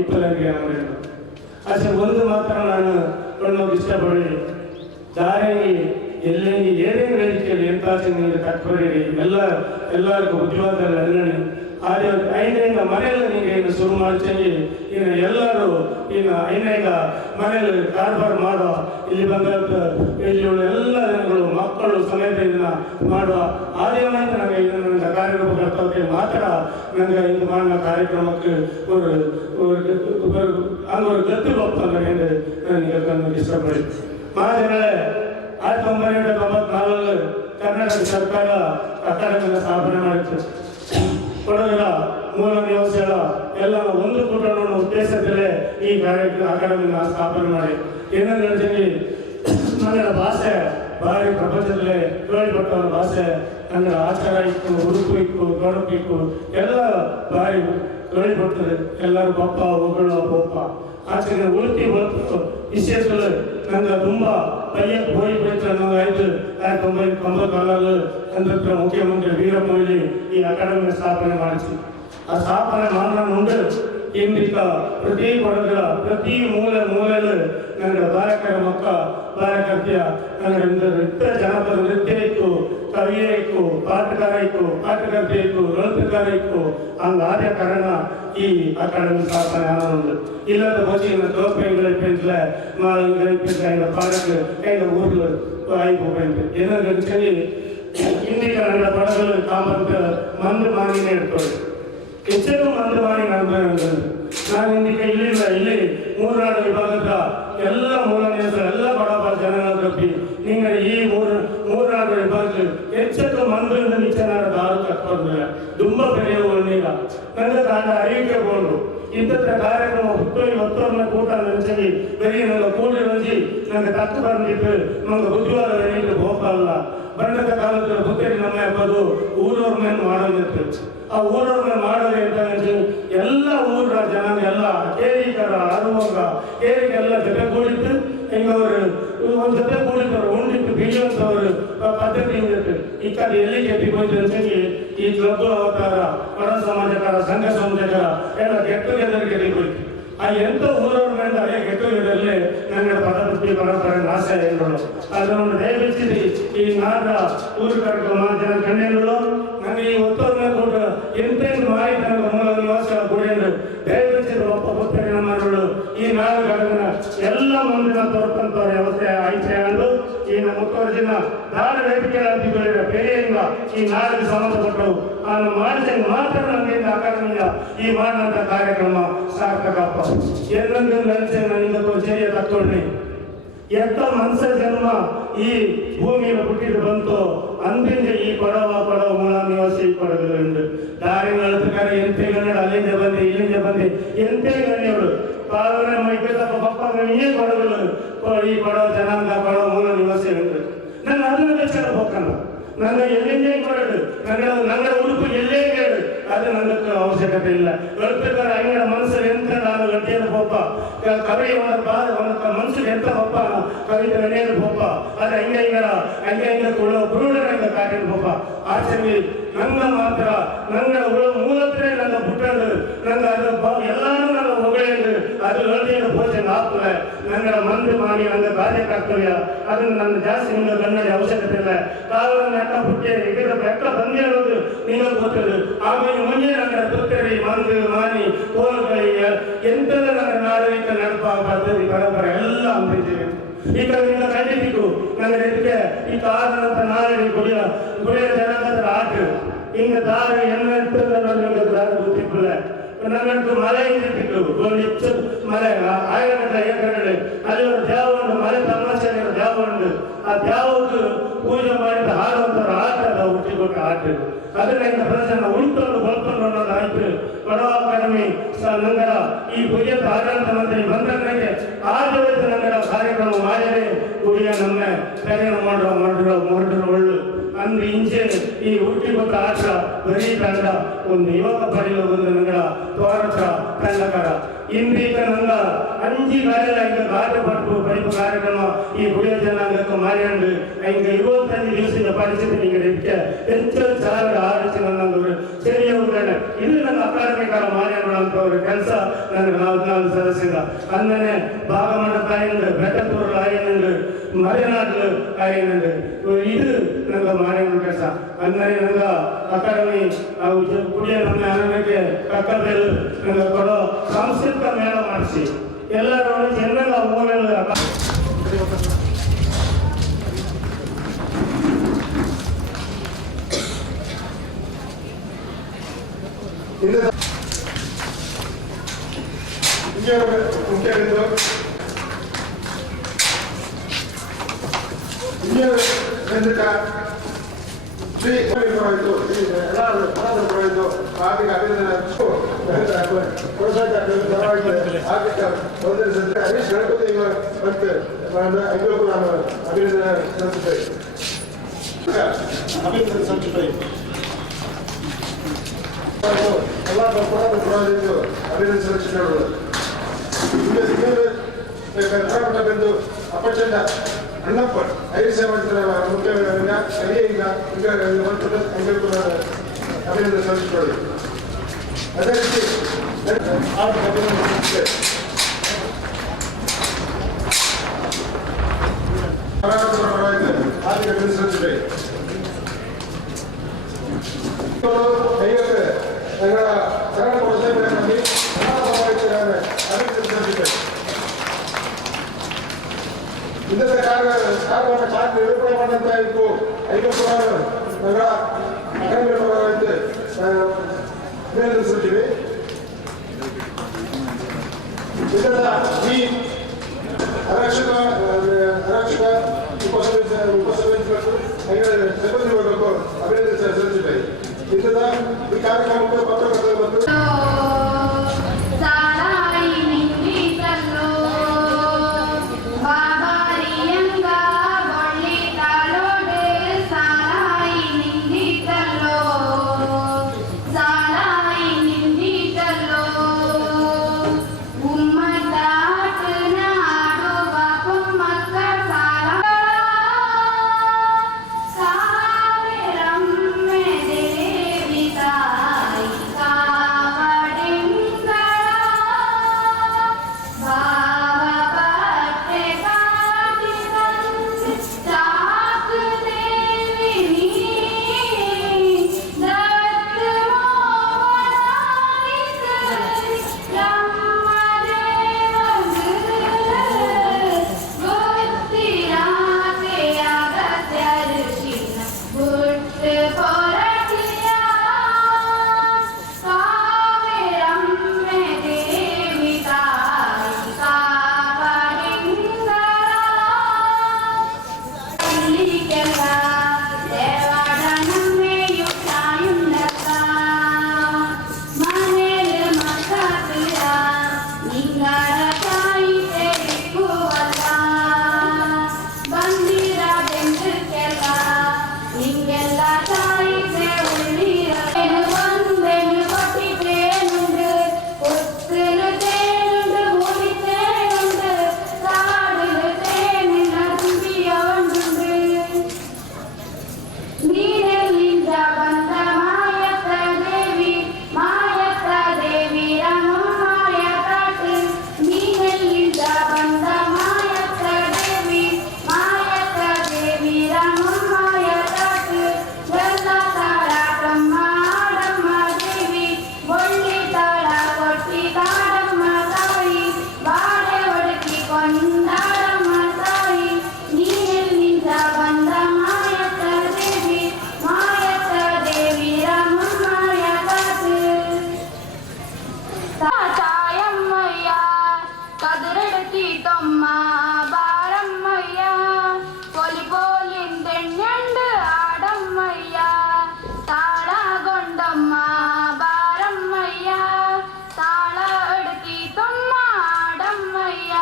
ಇಪ್ಪಲಂಗೆ ಮಾಡಿದ್ದು. ಅಷ್ಟೇ ಒಂದು ಮಾತ್ರ ನಾನು ಕೊಂಡೋಗಿ ಇಷ್ಟಪಡಿ ದಾರಿ ಎಲ್ಲೆಂಗಿ ಏನೇನು ವೇದಿಕೆಯಲ್ಲಿ ಎಂತಾಚೆ ನೀವು ತಕ್ಕೊರಿರಿ ಎಲ್ಲರಿಗೂ ಬುದ್ಧಿವಾದ ಎಲ್ಲಣಿ ಆದ್ರೆ ಐನೇಗ ಮನೆಯಲ್ಲಿ ನೀವು ಇನ್ನು ಶುರು ಮಾಡ್ತೀವಿ. ಇನ್ನು ಎಲ್ಲರೂ ಇನ್ನು ಐನೇಗ ಮನೆಯಲ್ಲಿ ಕಾರ್ಬಾರ್ ಮಾಡುವ ಇಲ್ಲಿ ಬಂದಂಥ ಇಲ್ಲಿ ಎಲ್ಲ ಜನಗಳು ಮಕ್ಕಳು ಸಮೇತ ಇದನ್ನ ಮಾಡುವ ಆದ್ಯವಂತ ನನಗೆ ಇದನ್ನ ಕಾರ್ಯಕ್ರಮ ಕರ್ತವ್ಯ ಮಾತ್ರ ನನಗೆ ಇದು ಮಾಡುವ ಕಾರ್ಯಕ್ರಮಕ್ಕೆ ஒரு கத்து போப்பாங்க என்று நான் ಇಷ್ಟಪಡಿ. ಮಹಾಜನರೇ, 1994 ಕರ್ನಾಟಕ ಸರ್ಕಾರ ಅಕಾಡೆಮಿಯನ್ನು ಸ್ಥಾಪನೆ ಮಾಡಿತ್ತು. ಕೊಡಗರ ಮೂಲ ನಿವಾಸಿಗಳ ಎಲ್ಲ ಒಂದು ಕೂಟವನ್ನು ಉದ್ದೇಶದಲ್ಲೇ ಈ ಅಕಾಡೆಮಿಯನ್ನು ಸ್ಥಾಪನೆ ಮಾಡಿ ಏನಂದ್ರೆ ಕನ್ನಡ ಭಾಷೆ ಭಾರಿ ಪ್ರಪಂಚದಲ್ಲೇ ಕೇಳಲ್ಪಟ್ಟ ಭಾಷೆ. ಕನ್ನಡ ಆಚಾರ ಇತ್ತು, ಉಡುಪು ಇತ್ತು, ಗಡುಪು ಇತ್ತು, ಎಲ್ಲ ಭಾರಿ ಕೇಳಲ್ಪಡ್ತದೆ. ಎಲ್ಲರೂ ಬಪ್ಪ ಒಗಳು ಬೊಪ್ಪ ಆಚೆಗೆ ಉಡುಪಿ ಹೊರತು ವಿಶೇಷಗಳು ನಂಗೆ ತುಂಬ ಪೈಯಕ್ಕೆ ಹೋಗಿಬಿಟ್ಟು ಆಯ್ತು. 1994 ಅಂದ್ರ ಮುಖ್ಯಮಂತ್ರಿ ವೀರಪ್ಪ ಮೊಯ್ಲಿ ಈ ಅಕಾಡೆಮಿ ಸ್ಥಾಪನೆ ಮಾಡಿಸಿ. ಆ ಸ್ಥಾಪನೆ ಮಾಡೋಣ ಇಂದಿಕ ಪ್ರತಿ ಕೊಡಗರ ಪ್ರತಿ ಮೂಲೆಯಲ್ಲಿ ನನ್ನ ಬಾಲಕರ ಮಕ್ಕ ಬಾಲಕರ್ತಿಯ ನನ್ನ ನೃತ್ಯ ಜನಪದ ನೃತ್ಯ ಇತ್ತು, ಕವಿಯೇ ಇತ್ತು, ಪಾಠಕಾರ ಇತ್ತು, ಪಾಠಕರ್ತೆ ಇತ್ತು, ನೃತ್ಯಕಾರ ಇತ್ತು. ಹಂಗಾದ ಕಾರಣ ಈ ಅಕಾಡೆಮಿ ಸ್ಥಾಪನೆ ಆನಂದ ಇಲ್ಲದ போச்சு இந்த தோப்பைகளை பேசல மாங்களை பேசல இந்த பாடங்கள் எங்க ஊர்ல ஆய்வு போயிட்டு என்ன சொல்லி இன்னைக்கு நல்ல படங்கள் காமத்து மந்து மானினே எடுத்தோம் ಹೆಚ್ಚು ಮಂದವಾಣಿ ನಡೆದ ನಾನು ಇಂದಿಗೆ ಇಲ್ಲಿ ಮೂರ್ನಾಡು ವಿಭಾಗದ ಎಲ್ಲ ಮೂಲನೇಸ ಎಲ್ಲ ಬಡಬ ಜನಗಳ ತಪ್ಪಿ ನಿಂಗೆ ಈ ಮೂರ್ನಾಡು ವಿಭಾಗದಲ್ಲಿ ಹೆಚ್ಚು ಮಂದಿರಿಂದ ನಿಚ್ಚನಾಡ ದಾರು ಕಟ್ಕೊಂಡ್ರೆ ತುಂಬ ಬೆಳೆಯುವ ಈಗ ನನ್ನ ಕಾಲ ಅರಿವಿಕೆ ಕೊಂಡು ಇಂಥ ಕಾರ್ಯಕ್ರಮ 10 ಕೂಟ ನಿಮಿಷಕ್ಕೆ ಬರೀ ನಂಗೆ ಕೂಡಿ ಬಂದು ನಂಗೆ ತಕ್ಕ ಬಂದಿತ್ತು ನಂಗೆ ಬುದ್ಧಿವಾದ ಏನಿಲ್ಲ ಹೋಗಲ್ಲ ಬಂಡದ ಕಾಲದ ಬುದ್ಧಿ ನಮ್ಮ ಎಂಬುದು ಊರವ್ರ ಮೇಲೆ ಮಾಡೋದಿತ್ತು. ಆ ಊರವ್ರ ಮೇಲೆ ಮಾಡೋದು ಅಂತ ಎಲ್ಲ ಊರ ಜನ ಎಲ್ಲ ಕೇರಿಕರ ಅರುವಾಗ ಕೇರಿಗೆಲ್ಲ ಜೊತೆ ಕೂಡಿತ್ತು. ಹಿಂಗವರು ಒಂದು ಜೊತೆ ಕೂಡಿದ್ದವರು ಉಂಡಿತ್ತು ಬೀಳುವಂಥವರು ಪದ್ಧತಿ ಇತ್ತು. ಈ ಕಡೆ ಎಲ್ಲಿ ಕೆಟ್ಟಿ ಹೋಯ್ತು ಅಂತೇಳಿ ಈ ಕ್ಲಬ್ ಅವತಾರ ಬಡ ಸಮಾಜಕಾರ ಸಂಘ ಸಮಾಜಕಾರ ಎಲ್ಲ ಗೆಟ್ ಟುಗೆದರ್ ಗೆಲ್ಲಿ ಹೋಯ್ತು. ಆ ಎಂತ ಊರವ್ರ ಮೇಲೆ ಅದೇ ಗೆಟ್ ಟುಗೆದರ್ಲಿ ನನ್ನ ಪದ್ಧತಿ ಪರಂಪರೆ ನಾಶ ಎಂದರು. ಅದನ್ನು ದಯವಿಟ್ಟು ಈ ನಾಡ ಊರು ಕಾರ್ಯಕ್ರಮ ಜನ ಕಣ್ಣೆಗಳು ನನಗೆ ಈ ಒತ್ತನ್ನು ಕೊಟ್ಟು ಎಂತೆಂದು ಮಾಹಿತಿ ನನಗೆ ಮೂಲ ನಿವಾಸ ಕೊಡಿಯರು ದಯವಿಟ್ಟು ಒಪ್ಪ ಪುಸ್ತಕ ನಮ್ಮಗಳು ಈ ನಾಡು ಘಟನೆ ಎಲ್ಲ ಮುಂದಿನ ತೋರ್ಪಂತ ವ್ಯವಸ್ಥೆ ಆಯ್ಕೆ ಅಂದು ಈ ನಮ್ಮ ಮುಖ್ಯಮಂತ್ರಿನ ನಾಡು ವೇದಿಕೆ ಅಧಿಕಾರಿಗಳ ಬೇರೆಯಿಂದ ಈ ನಾಡಿಗೆ ಸಂಬಂಧಪಟ್ಟವು ನಾನು ಮಾಡಿದ ಮಾತ್ರ ನಮ್ಮಿಂದ ಅಕಾಡೆಮಿಯ ಈ ಮಾಡಿದಂಥ ಕಾರ್ಯಕ್ರಮ ಸಾರ್ಥಕಪ್ಪ. ಎಲ್ಲೊಂದು ಲಂಚ ನನಗೆ ಸೇರಿಯ ತಕ್ಕೊಳ್ಳಿ ಎಂತ ಮನುಷ್ಯ ಜನ್ಮ ಈ ಭೂಮಿಯಲ್ಲಿ ಹುಟ್ಟಿದ್ದು ಬಂತು ಅಂದಿಂದ ಈ ಪಡವ ಮೂಲ ನಿವಾಸಿ ಪಡಗಳುಂಟು ದಾರಿಗಳ ಎಂತೆ ಗಣ್ಯರು ಅಲ್ಲಿಂದ ಬಂದು ಇಲ್ಲಿಂದ ಬಂದು ಎಂತೆ ಗಣ್ಯಗಳು ಪಾಲನೆ ಮೈಕಪ್ಪ ಪಪ್ಪ ಗಣ್ಯೇ ಪಡಗಲು ಈ ಪಡವ ಜನಾಂಗ ಪಡವ ಮೂಲ ನಿವಾಸಿ ಉಂಟು. ನನ್ನ ಅದನ್ನು ಬೇಕಾದ ಹೋಗಲ್ಲ ನನ್ನ ಎಲ್ಲಿಂದೇ ಕೊರಡು ನನ್ನ ಉಡುಪು ಎಲ್ಲೇ ಕೇಳು ಅದು ನನಗೆ ಅವಶ್ಯಕತೆ ಇಲ್ಲ. ಗಳ್ಬೇಕಾದ್ರೆ ಅಂಗಡ ಮನಸ್ಸಲ್ಲಿ ಎಂತ ನಾನು ಗಟ್ಟಿಯನ್ನು ಪೋಪ ಕವಿ ಮನಸ್ಸಿಗೆ ಎಂತ ಪಪ್ಪ ಕವಿತೆ ಗಣಿಯನ್ನು ಪೋಪ ಅದು ಹಂಗೆ ಕೊಡೋ ಗುರುಡರಂಗ ಕಾರ್ಯ ಪೋಪ ಆಚರಣೆ ನನ್ನ ಮಾತ್ರ ನನ್ನ ಮೂಲತ್ರೇ ನನ್ನ ಪುಟ್ಟದು ನನ್ನ ಅದು ಎಲ್ಲರೂ ನನ್ನ ಹೊಗಳೆಂದು ಅದು ಗಟ್ಟಿಯನ್ನು ಭೋಜನ ಹಾಕ್ತದೆ ನನ್ನ ಮಂದು ಮಾಡಿ ನನ್ನ ಕಾರ್ಯ ಕರ್ತವ್ಯ ಅದನ್ನು ನನ್ನ ಜಾಸ್ತಿ ನಿಮಗೆ ಕನ್ನಡ ಅವಶ್ಯಕತೆ ಇಲ್ಲ. ಕಾಲವನ್ನು ಎಕ್ಕ ಪುಟ್ಟೆ ಎಕ್ಕ ಬಂದಿ ಅನ್ನೋದು ನಿಮಗೆ ಗೊತ್ತದು. ಆಮೇಲೆ ಮುಂದೆ ನನ್ನ ಪುತ್ತರಿ ಮಂದು ಮಾನಿ ಕೋಲಕೈ ಎಂತೆಲ್ಲ ನನ್ನ ನಾಗರಿಕ ನೆನಪ ಪದ್ಧತಿ ಪರಂಪರೆ ಎಲ್ಲ ಅಂಬಿದ್ದೀವಿ. ಈ ಕಡೆಯಿಂದ ಖಂಡಿತಿತ್ತು ನನ್ನ ಇದಕ್ಕೆ ಈ ಕಾರಣಂತ ನಾಳೆ ಗುಡಿಯ ಜನಾಂಗದ ಆಟ ಹಿಂಗ ದಾರಿ ಎಲ್ಲ ನನಗೆ ದಾರಿ ಗೊತ್ತಿಲ್ಲ. ನನ್ನಂತೂ ಮಳೆ ಹಿಂದಿತ್ತು ಹೆಚ್ಚು ಮಳೆ ಆಯಗಡ್ಡ ಏಕಗಡೆ ಅಲ್ಲಿ ಒಂದು ದೇವ ಉಂಟು ಮಳೆ ತಮಾಷೆ ದೇವ ಉಂಟು. ಆ ದೇವಕ್ಕೆ ಪೂಜೆ ಮಾಡಿದ ಹಾಡುವಂಥವ್ರ ಆಟ ಅದ ಹುಟ್ಟಿಕೊಟ್ಟ ಆಟ ಅದರಿಂದ ಪ್ರದರ್ಶನ ಉಳ್ಕೊಂಡು ಬಳ್ಕೊಂಡು ಅನ್ನೋದು ಆಯ್ತು. ಬಡವ ಅಕಾಡೆಮಿ ನಂಗರ ಈ ಭುಜದ ಆಡಳಿತ ಮಂತ್ರಿ ಬಂಧನಕ್ಕೆ ಆಡಳಿತ ನಂಗರ ಕಾರ್ಯಕ್ರಮ ಮಾಡಿದರೆ ಗುಡಿಯ ನಮ್ಮ ಪ್ರಯಾಣ ಮಾಡಿರೋ ಒಳ್ಳು ಅಂದ್ರೆ ಇಂಚೆ ಈ ಹುಟ್ಟಿಕೊಟ್ಟ ಆಟ ಬರೀ ತಂಡ ಒಂದು ಯುವಕ ಪಡೆಯುವ ಒಂದು ನಂಗರ ತೋರಟ ತಂಡಕಾರ ಇಂದೀಗ ನಂಗ ಅಂಜಿ ಕಾರ್ಯ ಆಟ ಪಟ್ಟು ಪಡಿಪ ಕಾರ್ಯಕ್ರಮ ಈ ಗುಡಿಯ ಜನಾಂಗಕ್ಕೆ ಮಾರಿಕೊಂಡು ಹಿಂಗೆ 25 ದಿವಸದ ಪರಿಸ್ಥಿತಿ ನಿಮಗೆ ಹೆಚ್ಚು ಸಾವಿರ ಆಲೋಚನೆ ನನ್ನವರು ಸರಿಯ ಉದಾಹರಣೆ ಇದು ನನ್ನ ಅಕಾಡೆಮಿಕಾರ ಮಾರಿಕೊಳ್ಳುವಂಥವ್ರ ಕೆಲಸ ನನಗೆ ನಾವು ಸದಸ್ಯರ ಅಂದನೆ ಭಾಗಮಂಡ ತಾಯಿಂದು ಬೆಟ್ಟತೂರು ಆಯನಂದು ಮಲೆನಾಡು ಆಯನಂದು ಇದು ನಂಗೆ ಮಾರಿಕೊಳ್ಳೋ ಕೆಲಸ ಅಂದರೆ ನಂಗೆ ಅಕಾಡೆಮಿ ಗುಡಿಯ ನಮ್ಮ ಆನಂದಕ್ಕೆ ಕಕ್ಕದಲ್ಲಿ ನಂಗೆ ಕೊಡೋ ಸಾಂಸ್ಕೃತಿಕ ಮೇಳ ಮಾಡಿಸಿ ಎಲ್ಲರೂ ಜನರ ಮೂಲೆಗಳು ಅಪಚಂಡ ಅಣ್ಣಪ್ಪ ಐದು ಸೇವೆ ಮುಖ್ಯ ಅಭಿನಂದನೆ ಸಲ್ಲಿಸಿಕೊಳ್ಳಿ. ಅದೇ ರೀತಿ ಆರ್ಥಿಕ ಅಭಿವೃದ್ಧಿ ಸಲ್ಲಿಸಿದೆ. ഞങ്ങളുടെ കന്നഡ പ്രോത്സാഹിപ്പിക്കാൻ വേണ്ടി അഭിനന്ദനം സಲ್ಲಿಸಿದೆ. ഇന്നത്തെ കാലഘട്ട ചാർട്ട് എഴുപ്പണ പണ്ടത്തായിരിക്കും ಐವತ್ತು ನಗರ ಅಕಾಡೆಮಿ ಪರವಾಗಿ ಅಭಿನಂದನೆ ಸಲ್ಲಿಸಿದೆ. ಇದರ ಈ ಆರಕ್ಷಕ ಉಪಸಮಿತಿಗಳು ಸಿಬ್ಬಂದಿ ವರ್ಗಕ್ಕೂ ಅಭಿನಂದನೆ ಸಲ್ಲಿಸಿದೆ. ಇದರ ಈ ಕಾರ್ಯಕ್ರಮಕ್ಕೆ ಪತ್ರಕರ್ತರು ಮತ್ತು ನೀನೆಲ್ಲಿಂದ ಬಂದ ಮಾಯಕ್ಕ ದೇವಿ ಮಾಯಕ್ಕ ದೇವಿ ರಮಮಾಯ ಕಾಟು ನೀನೆಲ್ಲಿಂದ ಬಂದ ಮಾಯಕ್ಕ ದೇವಿ ಮಾಯಕ್ಕ ದೇವಿ ರಮಮಾಯ ಕಾಟು ಎಲ್ಲ ತಾಳ ಬ್ರಹ್ಮ ಆಡಮ್ಮ ದೇವಿ ಒಳ್ಳಿ ತಾಳ ಕೊಟ್ಟಿ ಕಾಡಮ್ಮ ತಾಯಿ ಬಾಡೆ ಒಡಕಿ ಕೊಂಡಾಡಮ್ಮ ತಾಯಿ ನೀನೆಲ್ಲಿಂದ ಬಂದ ಮಾಯಕ್ಕ ದೇವಿ ಮಾಯಕ್ಕ ದೇವಿ ರಮಮಾಯ ಕಾಟು ತಾಯಮ್ಮಯ್ಯ ಕದರಡತಿ ತೊಮ್ಮ ಬಾರಮ್ಮಯ್ಯ ಪೊಲಿ ಪೋಲಿಂದೆಣ್ಣೆಂಡು ಆಡಮ್ಮಯ್ಯ ತಾಳಗೊಂಡಮ್ಮ ಬಾರಮ್ಮಯ್ಯ ತಾಳ ಅಡತಿ ತೊಮ್ಮ ಆಡಮ್ಮಯ್ಯ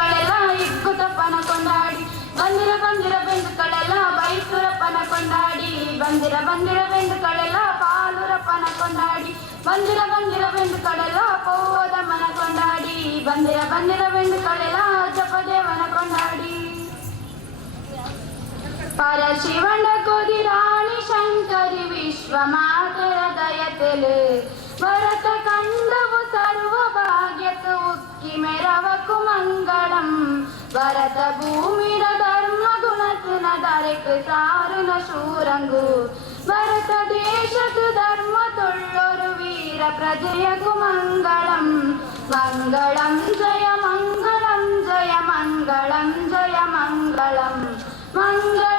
ಕಳೆಲ್ಲ ಇಕ್ಕುತಪ್ಪನ ಕೊಂಡಾಡಿ ಬಂದಿರ ಬಂದಿರ ಬೆಂದುಗಳೆಲ್ಲ ಬೈಸುರಪ್ಪನ ಕೊಂಡಾಡಿ ಬಂದಿರ ಬಂದಿರ ಬೆಂದುಗಳೆಲ್ಲ ಪಾಲುರಪ್ಪನ ಕೊಂಡಾಡಿ ಬಂದಿರ ಬಂದಿರ ಬೆಂದುಗಳೆಲ್ಲ ಪೌವದಮ್ಮನ ಕೊಂಡಾಡಿ ಬಂದಿರ ಬಂದಿರ ಬೆಂದುಗಳೆಲ್ಲ ಜಪದೇವನ ಕೊಂಡಾಡಿ ಪರಶಿವನ ಕೊದಿ ರಾಣಿ ಶಂಕರಿ ವಿಶ್ವಮಾತೆಯ ದಯತೆಲು ಭರತ ಕಂಡವು ಸರ್ವ ಭಾಗ್ಯತು ಉಕ್ಕಿ ಮೆರವಕು ಮಂಗಳಂ ಭರತ ಭೂಮಿರ ಧರ್ಮ ಗುಣಸುನ ದರೆಕು ಸಾರುನ ಶೂರಂಗು ಭರತ ದೇಶತು ಧರ್ಮ ತೊಳ್ಳೊರು ವೀರ ಪ್ರಜೆಯಕು ಮಂಗಳಂ ಮಂಗಳಂ ಜಯ ಮಂಗಳಂ ಜಯ ಮಂಗಳಂ ಜಯ ಮಂಗಳಂ ಮಂಗಳ